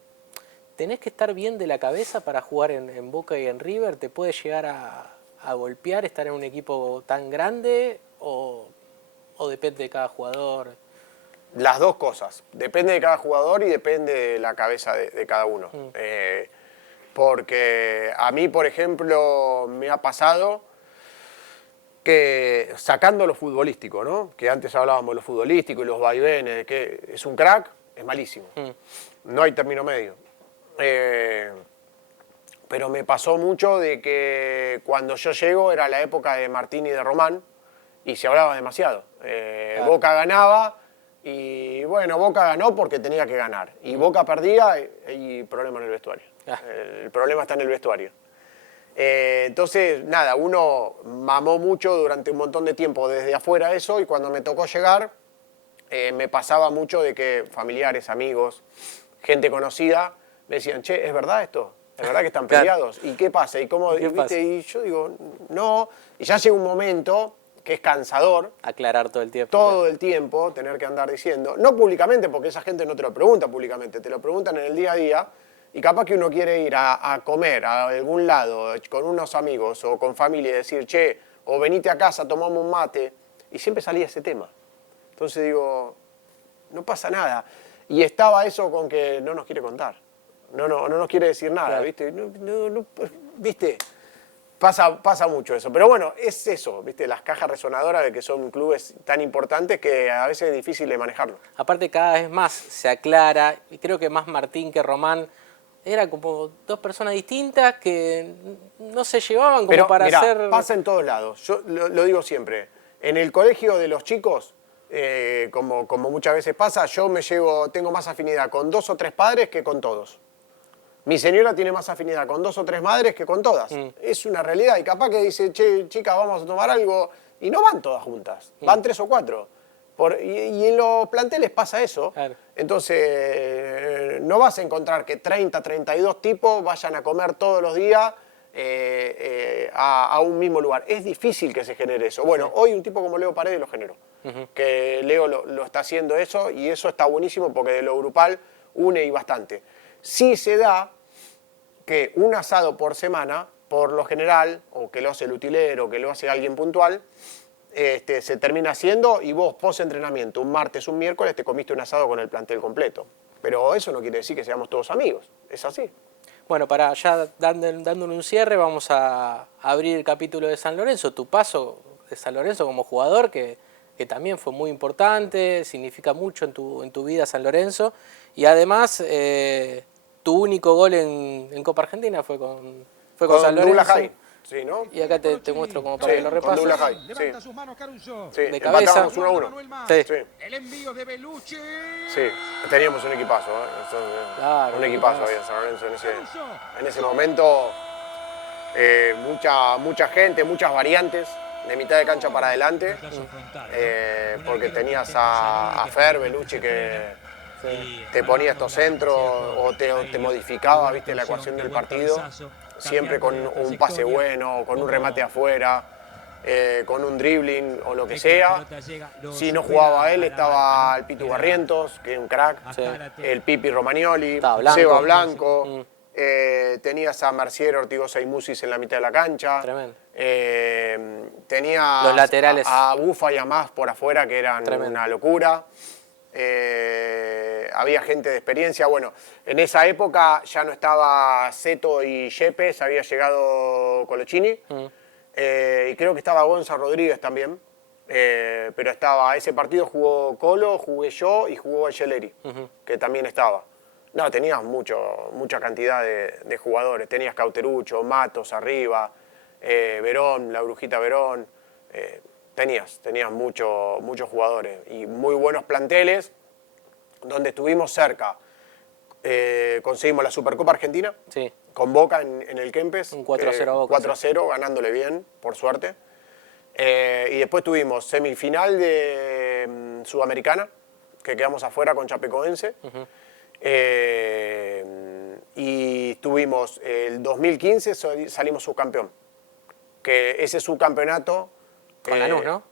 ¿Tenés que estar bien de la cabeza para jugar en Boca y en River? ¿Te puede llegar a golpear estar en un equipo tan grande o depende de cada jugador? Las dos cosas. Depende de cada jugador y depende de la cabeza de cada uno. Porque a mí, por ejemplo, me ha pasado que, sacando lo futbolístico, ¿no? Que antes hablábamos de lo futbolístico y los vaivenes, de que es un crack, es malísimo. No hay término medio. Pero me pasó mucho de que cuando yo llego era la época de Martín y de Román y se hablaba demasiado. Claro. Boca ganaba y bueno, Boca ganó porque tenía que ganar. Y Boca perdía y problema en el vestuario. El problema está en el vestuario. Entonces, nada, uno mamó mucho durante un montón de tiempo desde afuera eso y cuando me tocó llegar me pasaba mucho de que familiares, amigos, gente conocida me decían, che, ¿es verdad esto? ¿Es verdad que están peleados? ¿Y qué pasa? ¿Y cómo? Y yo digo, no. Y ya llega un momento que es cansador. Aclarar todo el tiempo. Todo el tiempo tener que andar diciendo. No públicamente, porque esa gente no te lo pregunta públicamente, te lo preguntan en el día a día. Y capaz que uno quiere ir a comer a algún lado con unos amigos o con familia y decir, che, o venite a casa, tomamos un mate. Y siempre salía ese tema. Entonces digo, no pasa nada. Y estaba eso con que no nos quiere contar. No nos quiere decir nada, claro. ¿Viste? ¿Viste? Pasa mucho eso. Pero bueno, es eso, ¿viste? Las cajas resonadoras de que son clubes tan importantes que a veces es difícil de manejarlo. Aparte, cada vez más se aclara, y creo que más Martín que Román, eran como dos personas distintas que no se llevaban como para mirá, hacer... pasa en todos lados. Yo lo digo siempre. En el colegio de los chicos, como muchas veces pasa, yo tengo más afinidad con 2 o 3 padres que con todos. Mi señora tiene más afinidad con 2 o 3 madres que con todas. Es una realidad. Y capaz que dice, che, chica, vamos a tomar algo. Y no van todas juntas. Van 3 o 4. Y en los planteles pasa eso. Claro. Entonces, no vas a encontrar que 30, 32 tipos vayan a comer todos los días a un mismo lugar. Es difícil que se genere eso. Bueno, hoy un tipo como Leo Paredes lo generó. Que Leo lo está haciendo eso y eso está buenísimo porque de lo grupal une y bastante. Sí se da que un asado por semana, por lo general, o que lo hace el utilero, o que lo hace alguien puntual, se termina haciendo y vos post-entrenamiento, un martes, un miércoles, te comiste un asado con el plantel completo. Pero eso no quiere decir que seamos todos amigos, es así. Bueno, para ya dándole un cierre, vamos a abrir el capítulo de San Lorenzo. Tu paso de San Lorenzo como jugador, que también fue muy importante, significa mucho en tu vida San Lorenzo. Y además, tu único gol en Copa Argentina fue con San Lorenzo. Douglas High. Sí, ¿no? Y acá te muestro como para que lo con repases. Douglas High. Levanta Sí. sus manos Caruso. Sí, De cabeza. empatamos 1-1. Sí. Sí. El envío de Belucci. Sí, teníamos un equipazo, ¿eh? Claro, un equipazo había en San Lorenzo en ese momento. Mucha gente, muchas variantes, de mitad de cancha para adelante, porque tenías a Fer, Belucci, que te ponía estos centros o te modificaba, viste, la ecuación del partido, siempre con un pase bueno, con un remate afuera, con un dribbling o lo que sea. Si no jugaba él, estaba el Pitu Barrientos, que es un crack, el Pipi Romagnoli, Blanco. Seba Blanco. Tenías a Mercier, Ortigosa y Musis en la mitad de la cancha. Tremendo. Tenías Los laterales. a Bufa y a Más por afuera, que eran Tremendo. una locura. Había gente de experiencia. Bueno, en esa época ya no estaba Zeto y Yepes, había llegado Colochini. Y creo que estaba Gonza Rodríguez también. Pero estaba, ese partido jugó Colo, jugué yo y jugó Angeleri, que también estaba. No, tenías mucha cantidad de jugadores. Tenías Cauterucho, Matos arriba, Verón, la Brujita Verón. Tenías muchos jugadores y muy buenos planteles donde estuvimos cerca. Conseguimos la Supercopa Argentina Sí. con Boca en el Kempes. Un 4-0 a Boca, 4-0, ganándole bien, por suerte. Y después tuvimos semifinal de Sudamericana, que quedamos afuera con Chapecoense. Y tuvimos el 2015, salimos subcampeón. Que ese subcampeonato... Con Lanús, ¿no?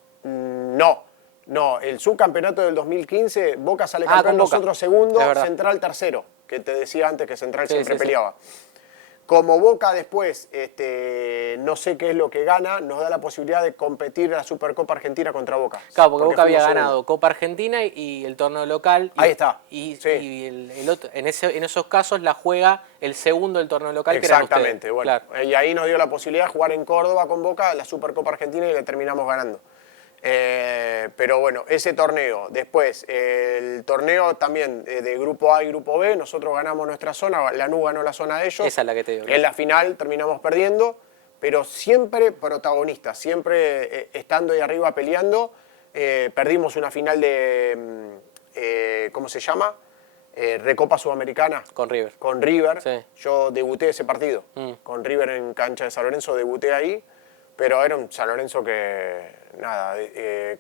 No, el subcampeonato del 2015, Boca sale Ah, campeón, con Boca. nosotros segundo, Es verdad. Central tercero, que te decía antes que Central Sí, siempre sí, sí. peleaba. Como Boca después, no sé qué es lo que gana, nos da la posibilidad de competir en la Supercopa Argentina contra Boca. Claro, porque Boca había fuimos ganado segundo. Copa Argentina y el torneo local. Ahí está, Y, sí. y el otro, en esos casos la juega el segundo del torneo local, que eran Exactamente, ustedes. bueno. Claro. Y ahí nos dio la posibilidad de jugar en Córdoba con Boca la Supercopa Argentina y la terminamos ganando. Pero bueno, ese torneo. Después, el torneo también de Grupo A y Grupo B, nosotros ganamos nuestra zona, Lanús ganó la zona de ellos. Esa es la que te digo. En la final terminamos perdiendo, pero siempre protagonistas, siempre estando ahí arriba peleando. Perdimos una final de, ¿cómo se llama? Recopa Sudamericana. Con River. Con River. Sí. Yo debuté ese partido. Con River en cancha de San Lorenzo, debuté ahí. Pero era un San Lorenzo que, nada,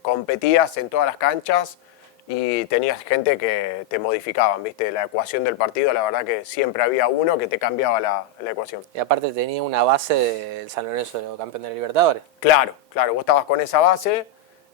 competías en todas las canchas y tenías gente que te modificaban, ¿viste? La ecuación del partido, la verdad que siempre había uno que te cambiaba la ecuación. Y aparte tenía una base del San Lorenzo campeón de la Libertadores. Claro, vos estabas con esa base,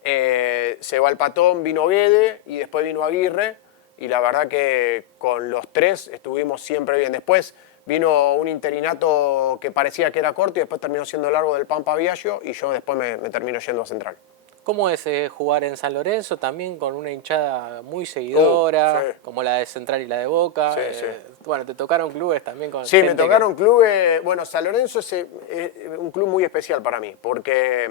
se va el Patón, vino Guede y después vino Aguirre y la verdad que con los tres estuvimos siempre bien. Después vino un interinato que parecía que era corto y después terminó siendo largo del Pampa Viaggio y yo después me termino yendo a Central. ¿Cómo es jugar en San Lorenzo? También con una hinchada muy seguidora, sí. como la de Central y la de Boca. Sí, sí. Bueno, te tocaron clubes también con Sí, me gente tocaron clubes. Bueno, San Lorenzo es un club muy especial para mí, porque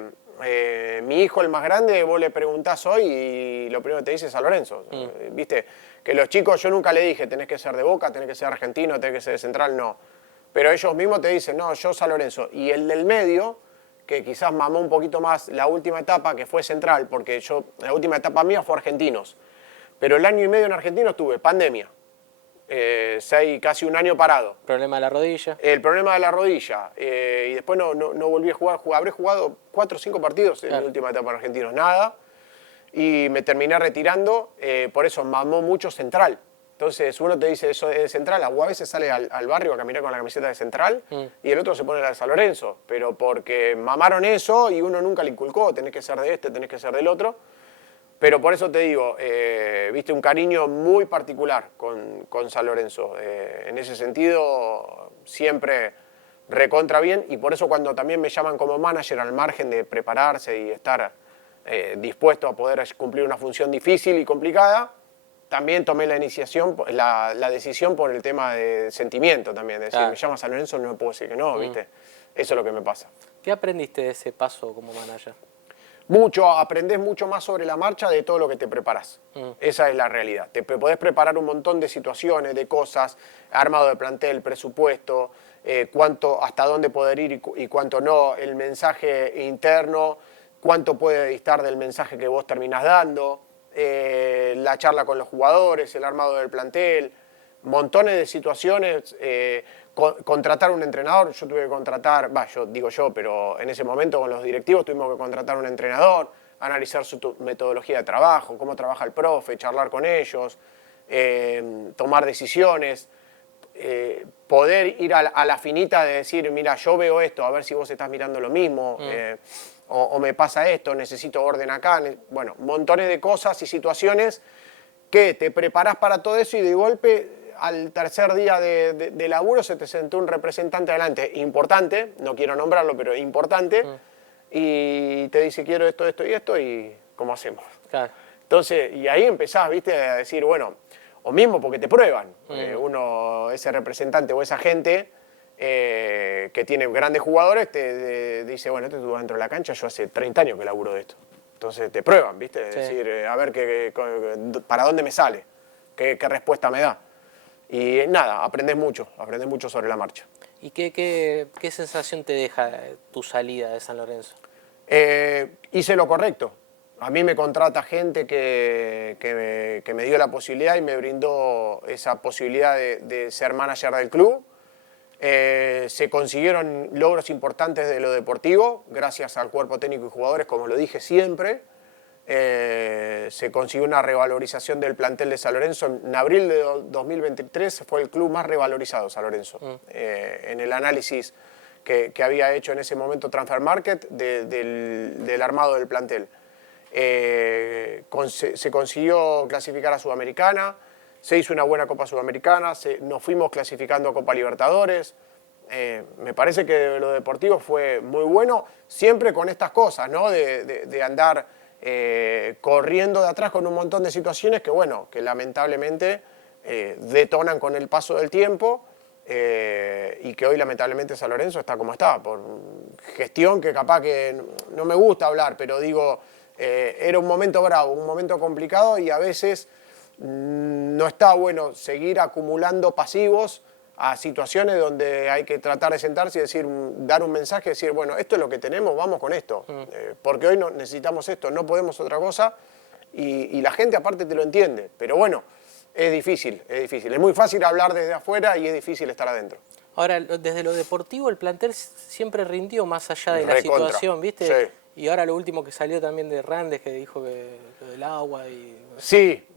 mi hijo, el más grande, vos le preguntás hoy y lo primero que te dice es San Lorenzo. Viste, que los chicos, yo nunca le dije, tenés que ser de Boca, tenés que ser argentino, tenés que ser de Central, no. Pero ellos mismos te dicen, no, yo San Lorenzo. Y el del medio, que quizás mamó un poquito más la última etapa, que fue Central, porque la última etapa mía fue Argentinos. Pero el año y medio en Argentinos tuve pandemia. Casi un año parado. Problema de la rodilla. El problema de la rodilla. Y después no volví a jugar. Habré jugado 4 o 5 partidos en la última etapa en Argentinos. Nada. Y me terminé retirando. Por eso mamó mucho Central. Entonces uno te dice eso de Central. O a veces sale al barrio a caminar con la camiseta de Central. Y el otro se pone la de San Lorenzo. Pero porque mamaron eso y uno nunca le inculcó. Tenés que ser de este, tenés que ser del otro. Pero por eso te digo, viste, un cariño muy particular con San Lorenzo. En ese sentido, siempre recontra bien. Y por eso cuando también me llaman como manager, al margen de prepararse y estar dispuesto a poder cumplir una función difícil y complicada, también tomé la iniciación, la decisión por el tema de sentimiento también. De decir, Claro. me llama San Lorenzo, no me puedo decir que no, ¿viste? Eso es lo que me pasa. ¿Qué aprendiste de ese paso como manager? Mucho, aprendés mucho más sobre la marcha de todo lo que te preparás. Esa es la realidad. Te podés preparar un montón de situaciones, de cosas, armado de plantel, presupuesto, hasta dónde poder ir y cuánto no, el mensaje interno, cuánto puede distar del mensaje que vos terminás dando, la charla con los jugadores, el armado del plantel, montones de situaciones. Contratar un entrenador, yo tuve que contratar, pero en ese momento con los directivos tuvimos que contratar un entrenador, analizar su metodología de trabajo, cómo trabaja el profe, charlar con ellos, tomar decisiones, poder ir a la finita de decir, mira, yo veo esto, a ver si vos estás mirando lo mismo, o me pasa esto, necesito orden acá. Bueno, montones de cosas y situaciones que te preparás para todo eso y de golpe al tercer día de laburo se te sentó un representante adelante importante, no quiero nombrarlo, pero importante, y te dice quiero esto, esto y esto, y ¿cómo hacemos? Claro. Entonces, y ahí empezás, viste, a decir, bueno, o mismo porque te prueban, ese representante o esa gente que tiene grandes jugadores, te dice, bueno, este estuvo dentro de la cancha, yo hace 30 años que laburo de esto. Entonces te prueban, viste, es decir, a ver para dónde me sale, qué respuesta me da. Y nada, aprendes mucho sobre la marcha. ¿Y qué sensación te deja tu salida de San Lorenzo? Hice lo correcto. A mí me contrata gente que me dio la posibilidad y me brindó esa posibilidad de ser manager del club. Se consiguieron logros importantes de lo deportivo, gracias al cuerpo técnico y jugadores, como lo dije siempre. Se consiguió una revalorización del plantel de San Lorenzo. En abril de 2023 fue el club más revalorizado, San Lorenzo. En el análisis que había hecho en ese momento Transfer Market del armado del plantel. Se consiguió clasificar a Sudamericana, se hizo una buena Copa Sudamericana, nos fuimos clasificando a Copa Libertadores. Me parece que lo deportivo fue muy bueno, siempre con estas cosas, ¿no? De andar corriendo de atrás con un montón de situaciones que lamentablemente detonan con el paso del tiempo y que hoy lamentablemente San Lorenzo está como está, por gestión que capaz que no me gusta hablar, pero digo, era un momento bravo, un momento complicado y a veces no está bueno seguir acumulando pasivos a situaciones donde hay que tratar de sentarse y decir, dar un mensaje, decir, bueno, esto es lo que tenemos, vamos con esto, porque hoy necesitamos esto, no podemos otra cosa, y la gente aparte te lo entiende, pero bueno, es difícil, es muy fácil hablar desde afuera y es difícil estar adentro. Ahora, desde lo deportivo, el plantel siempre rindió más allá de la Recontra, situación, ¿viste? sí. Y ahora lo último que salió también de Randes, que dijo que lo del agua y... Sí,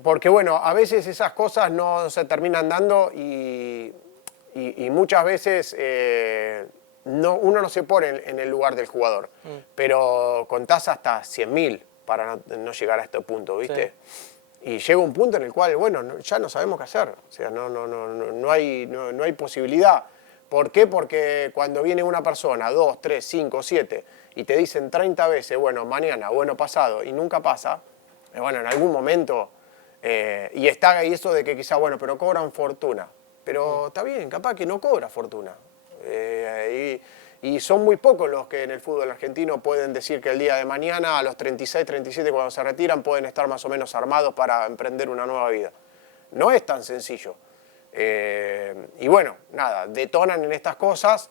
porque bueno, a veces esas cosas no se terminan dando y muchas veces uno no se pone en el lugar del jugador, pero contás hasta 100.000 para no llegar a este punto, ¿viste? Sí. Y llega un punto en el cual, bueno, ya no sabemos qué hacer, o sea, no hay posibilidad. ¿Por qué? Porque cuando viene una persona, 2, 3, 5, 7, y te dicen 30 veces, bueno, mañana, bueno, pasado, y nunca pasa, bueno, en algún momento, y está ahí eso de que quizá, bueno, pero cobran fortuna. Pero está bien, capaz que no cobra fortuna. Y son muy pocos los que en el fútbol argentino pueden decir que el día de mañana, a los 36, 37, cuando se retiran, pueden estar más o menos armados para emprender una nueva vida. No es tan sencillo. Y bueno, nada, detonan en estas cosas,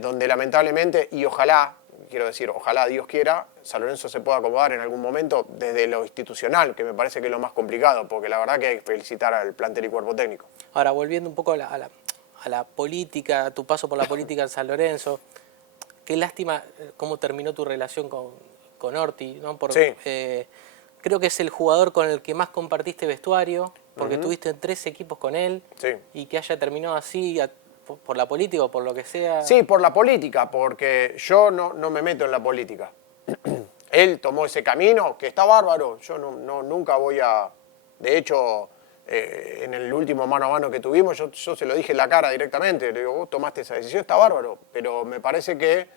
donde lamentablemente, y ojalá, quiero decir, ojalá Dios quiera, San Lorenzo se pueda acomodar en algún momento desde lo institucional, que me parece que es lo más complicado, porque la verdad que hay que felicitar al plantel y cuerpo técnico. Ahora, volviendo un poco a la política, a tu paso por la política en San Lorenzo, qué lástima cómo terminó tu relación con Orti, ¿no? Sí. Creo que es el jugador con el que más compartiste vestuario, porque tuviste en 3 equipos con él, Sí. y que haya terminado así por la política o por lo que sea. Sí, por la política, porque yo no me meto en la política. Él tomó ese camino, que está bárbaro, yo nunca voy a... De hecho, en el último mano a mano que tuvimos, yo se lo dije en la cara directamente, le digo, vos tomaste esa decisión, está bárbaro, pero me parece que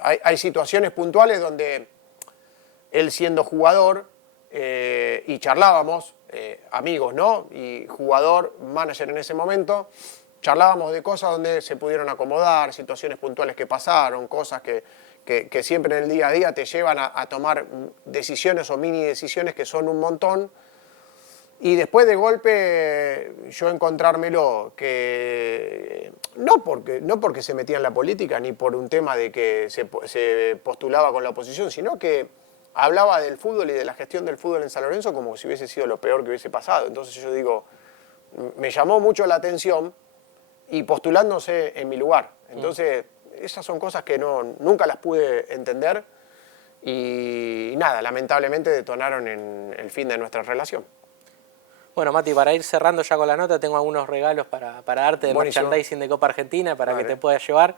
hay situaciones puntuales donde él siendo jugador y charlábamos, amigos, ¿no? Y jugador, manager en ese momento, charlábamos de cosas donde se pudieron acomodar, situaciones puntuales que pasaron, cosas que siempre en el día a día te llevan a tomar decisiones o mini decisiones que son un montón. Y después de golpe yo encontrármelo, que no porque se metía en la política ni por un tema de que se postulaba con la oposición, sino que hablaba del fútbol y de la gestión del fútbol en San Lorenzo como si hubiese sido lo peor que hubiese pasado. Entonces yo digo, me llamó mucho la atención y postulándose en mi lugar. Entonces esas son cosas que nunca las pude entender y nada, lamentablemente detonaron en el fin de nuestra relación. Bueno, Mati, para ir cerrando ya con la nota, tengo algunos regalos para darte de Buenísimo. merchandising de Copa Argentina para Vale. que te puedas llevar.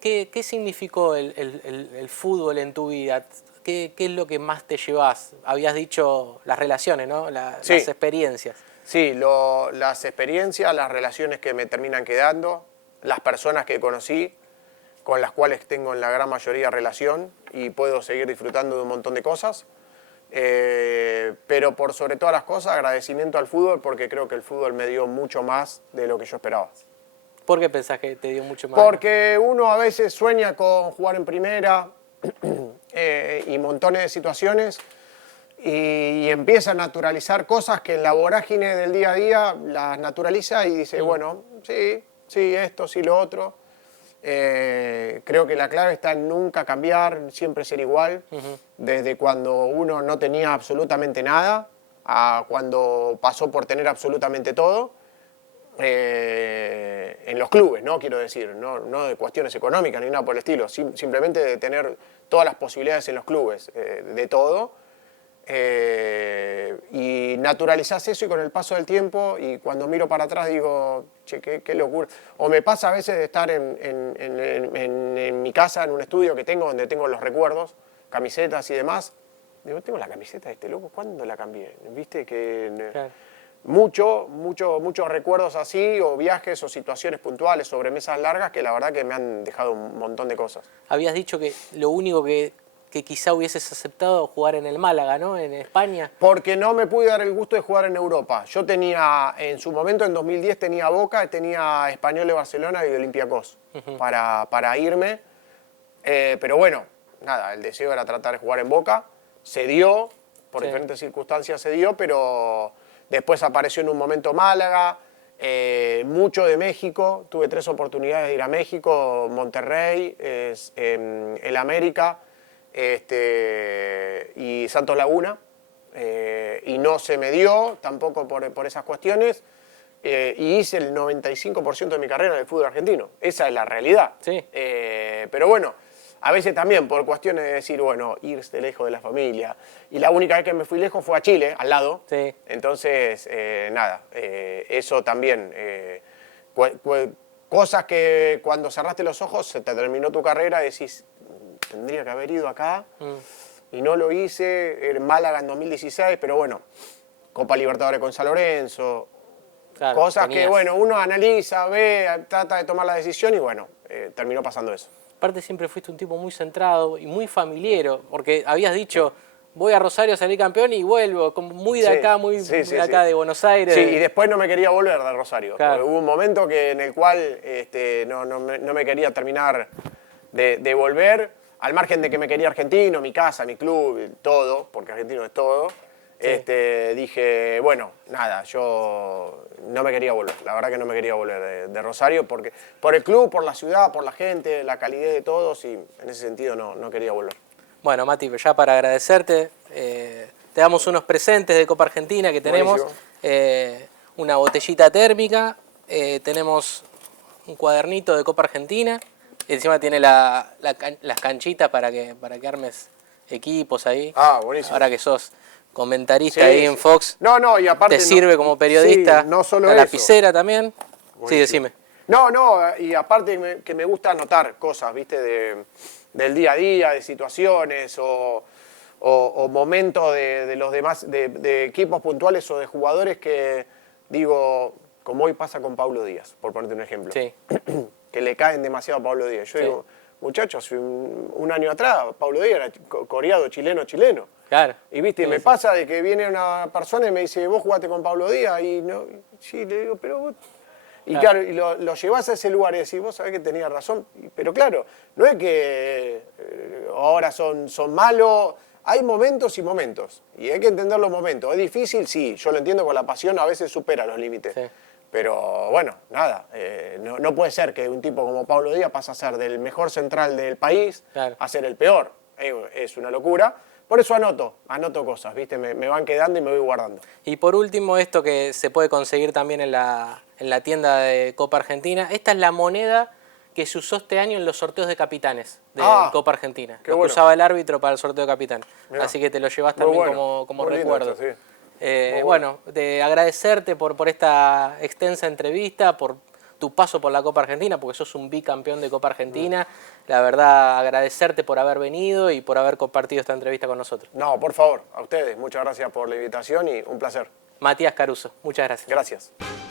¿Qué significó el fútbol en tu vida? ¿Qué es lo que más te llevas? Habías dicho las relaciones, ¿no? Sí. Las experiencias. Sí, las experiencias, las relaciones que me terminan quedando, las personas que conocí, con las cuales tengo en la gran mayoría relación y puedo seguir disfrutando de un montón de cosas. Pero por sobre todas las cosas, agradecimiento al fútbol porque creo que el fútbol me dio mucho más de lo que yo esperaba. ¿Por qué pensás que te dio mucho más? Porque uno a veces sueña con jugar en primera y montones de situaciones y empieza a naturalizar cosas que en la vorágine del día a día las naturaliza y dice, bueno, sí, esto, sí, lo otro. Creo que la clave está en nunca cambiar, siempre ser igual, desde cuando uno no tenía absolutamente nada a cuando pasó por tener absolutamente todo, en los clubes, ¿no? Quiero decir, no de cuestiones económicas ni nada por el estilo, simplemente de tener todas las posibilidades en los clubes, de todo. Y naturalizás eso y con el paso del tiempo y cuando miro para atrás digo, che, qué locura. O me pasa a veces de estar en mi casa, en un estudio que tengo, donde tengo los recuerdos, camisetas y demás. Digo, tengo la camiseta de este loco, ¿cuándo la cambié? ¿Viste? Que Claro. muchos recuerdos así, o viajes o situaciones puntuales sobre mesas largas que la verdad que me han dejado un montón de cosas. Habías dicho que lo único que quizá hubieses aceptado jugar en el Málaga, ¿no? En España. Porque no me pude dar el gusto de jugar en Europa. Yo tenía, en su momento, en 2010, tenía Boca, tenía Español de Barcelona y Olympiacos para irme. Pero bueno, nada, el deseo era tratar de jugar en Boca. Se dio, por diferentes circunstancias se dio, pero después apareció en un momento Málaga, mucho de México. Tuve 3 oportunidades de ir a México, Monterrey, el América, y Santos Laguna, y no se me dio tampoco por esas cuestiones, y hice el 95% de mi carrera en el fútbol argentino. Esa es la realidad. Sí. Pero bueno, a veces también por cuestiones de decir, bueno, irse lejos de la familia. Y la única vez que me fui lejos fue a Chile, al lado. Sí. Entonces, nada, eso también. Cosas que cuando cerraste los ojos se te terminó tu carrera y decís, tendría que haber ido acá y no lo hice. En Málaga en 2016, pero bueno, Copa Libertadores con San Lorenzo. Claro, Cosas que, bueno, uno analiza, ve, trata de tomar la decisión y bueno, terminó pasando eso. Aparte siempre fuiste un tipo muy centrado y muy familiero, porque habías dicho, voy a Rosario a salir campeón y vuelvo, como muy de acá, muy de acá de Buenos Aires. Sí, y después no me quería volver de Rosario. Claro. Hubo un momento en el cual no me quería terminar de volver, al margen de que me quería Argentino, mi casa, mi club, todo, porque Argentino es todo. Dije, bueno, nada, yo no me quería volver, la verdad que no me quería volver de Rosario, porque por el club, por la ciudad, por la gente, la calidez de todos, y en ese sentido no quería volver. Bueno, Mati, ya para agradecerte, te damos unos presentes de Copa Argentina que tenemos, una botellita térmica, tenemos un cuadernito de Copa Argentina, y encima tiene las canchitas para que armes equipos ahí. Ah, buenísimo. Ahora que sos comentarista ahí en Fox, y aparte te sirve como periodista, sí, no solo la eso. lapicera también. Buenísimo. Sí, decime. Y aparte que me gusta anotar cosas, ¿viste? Del día a día, de situaciones o momentos de los demás, de equipos puntuales o de jugadores que, digo, como hoy pasa con Pablo Díaz, por ponerte un ejemplo. Sí. Que le caen demasiado a Pablo Díaz. Yo digo, muchachos, hace un año atrás, Pablo Díaz era coreado chileno. Claro. Y viste, Sí, me sí. pasa de que viene una persona y me dice, vos jugaste con Pablo Díaz, y no, sí, le digo, pero vos... Y claro, y lo llevás a ese lugar y decís, vos sabés que tenía razón. Pero claro, no es que ahora son malos, hay momentos y momentos. Y hay que entender los momentos. ¿Es difícil? Sí, yo lo entiendo, con la pasión a veces supera los límites. Sí. Pero bueno, nada, no puede ser que un tipo como Pablo Díaz pase a ser del mejor central del país Claro. a ser el peor. Es una locura. Por eso anoto cosas, ¿viste? Me van quedando y me voy guardando. Y por último, esto que se puede conseguir también en la tienda de Copa Argentina. Esta es la moneda que se usó este año en los sorteos de capitanes de Copa Argentina. Qué Lo que bueno. usaba el árbitro para el sorteo de capitanes. Mirá. Así que te lo llevas Muy también bueno, como muy lindo recuerdo. esto, sí. Bueno, de agradecerte por esta extensa entrevista, por tu paso por la Copa Argentina, porque sos un bicampeón de Copa Argentina. La verdad, agradecerte por haber venido y por haber compartido esta entrevista con nosotros. No, por favor, a ustedes, muchas gracias por la invitación y un placer. Matías Caruso, muchas gracias. Gracias.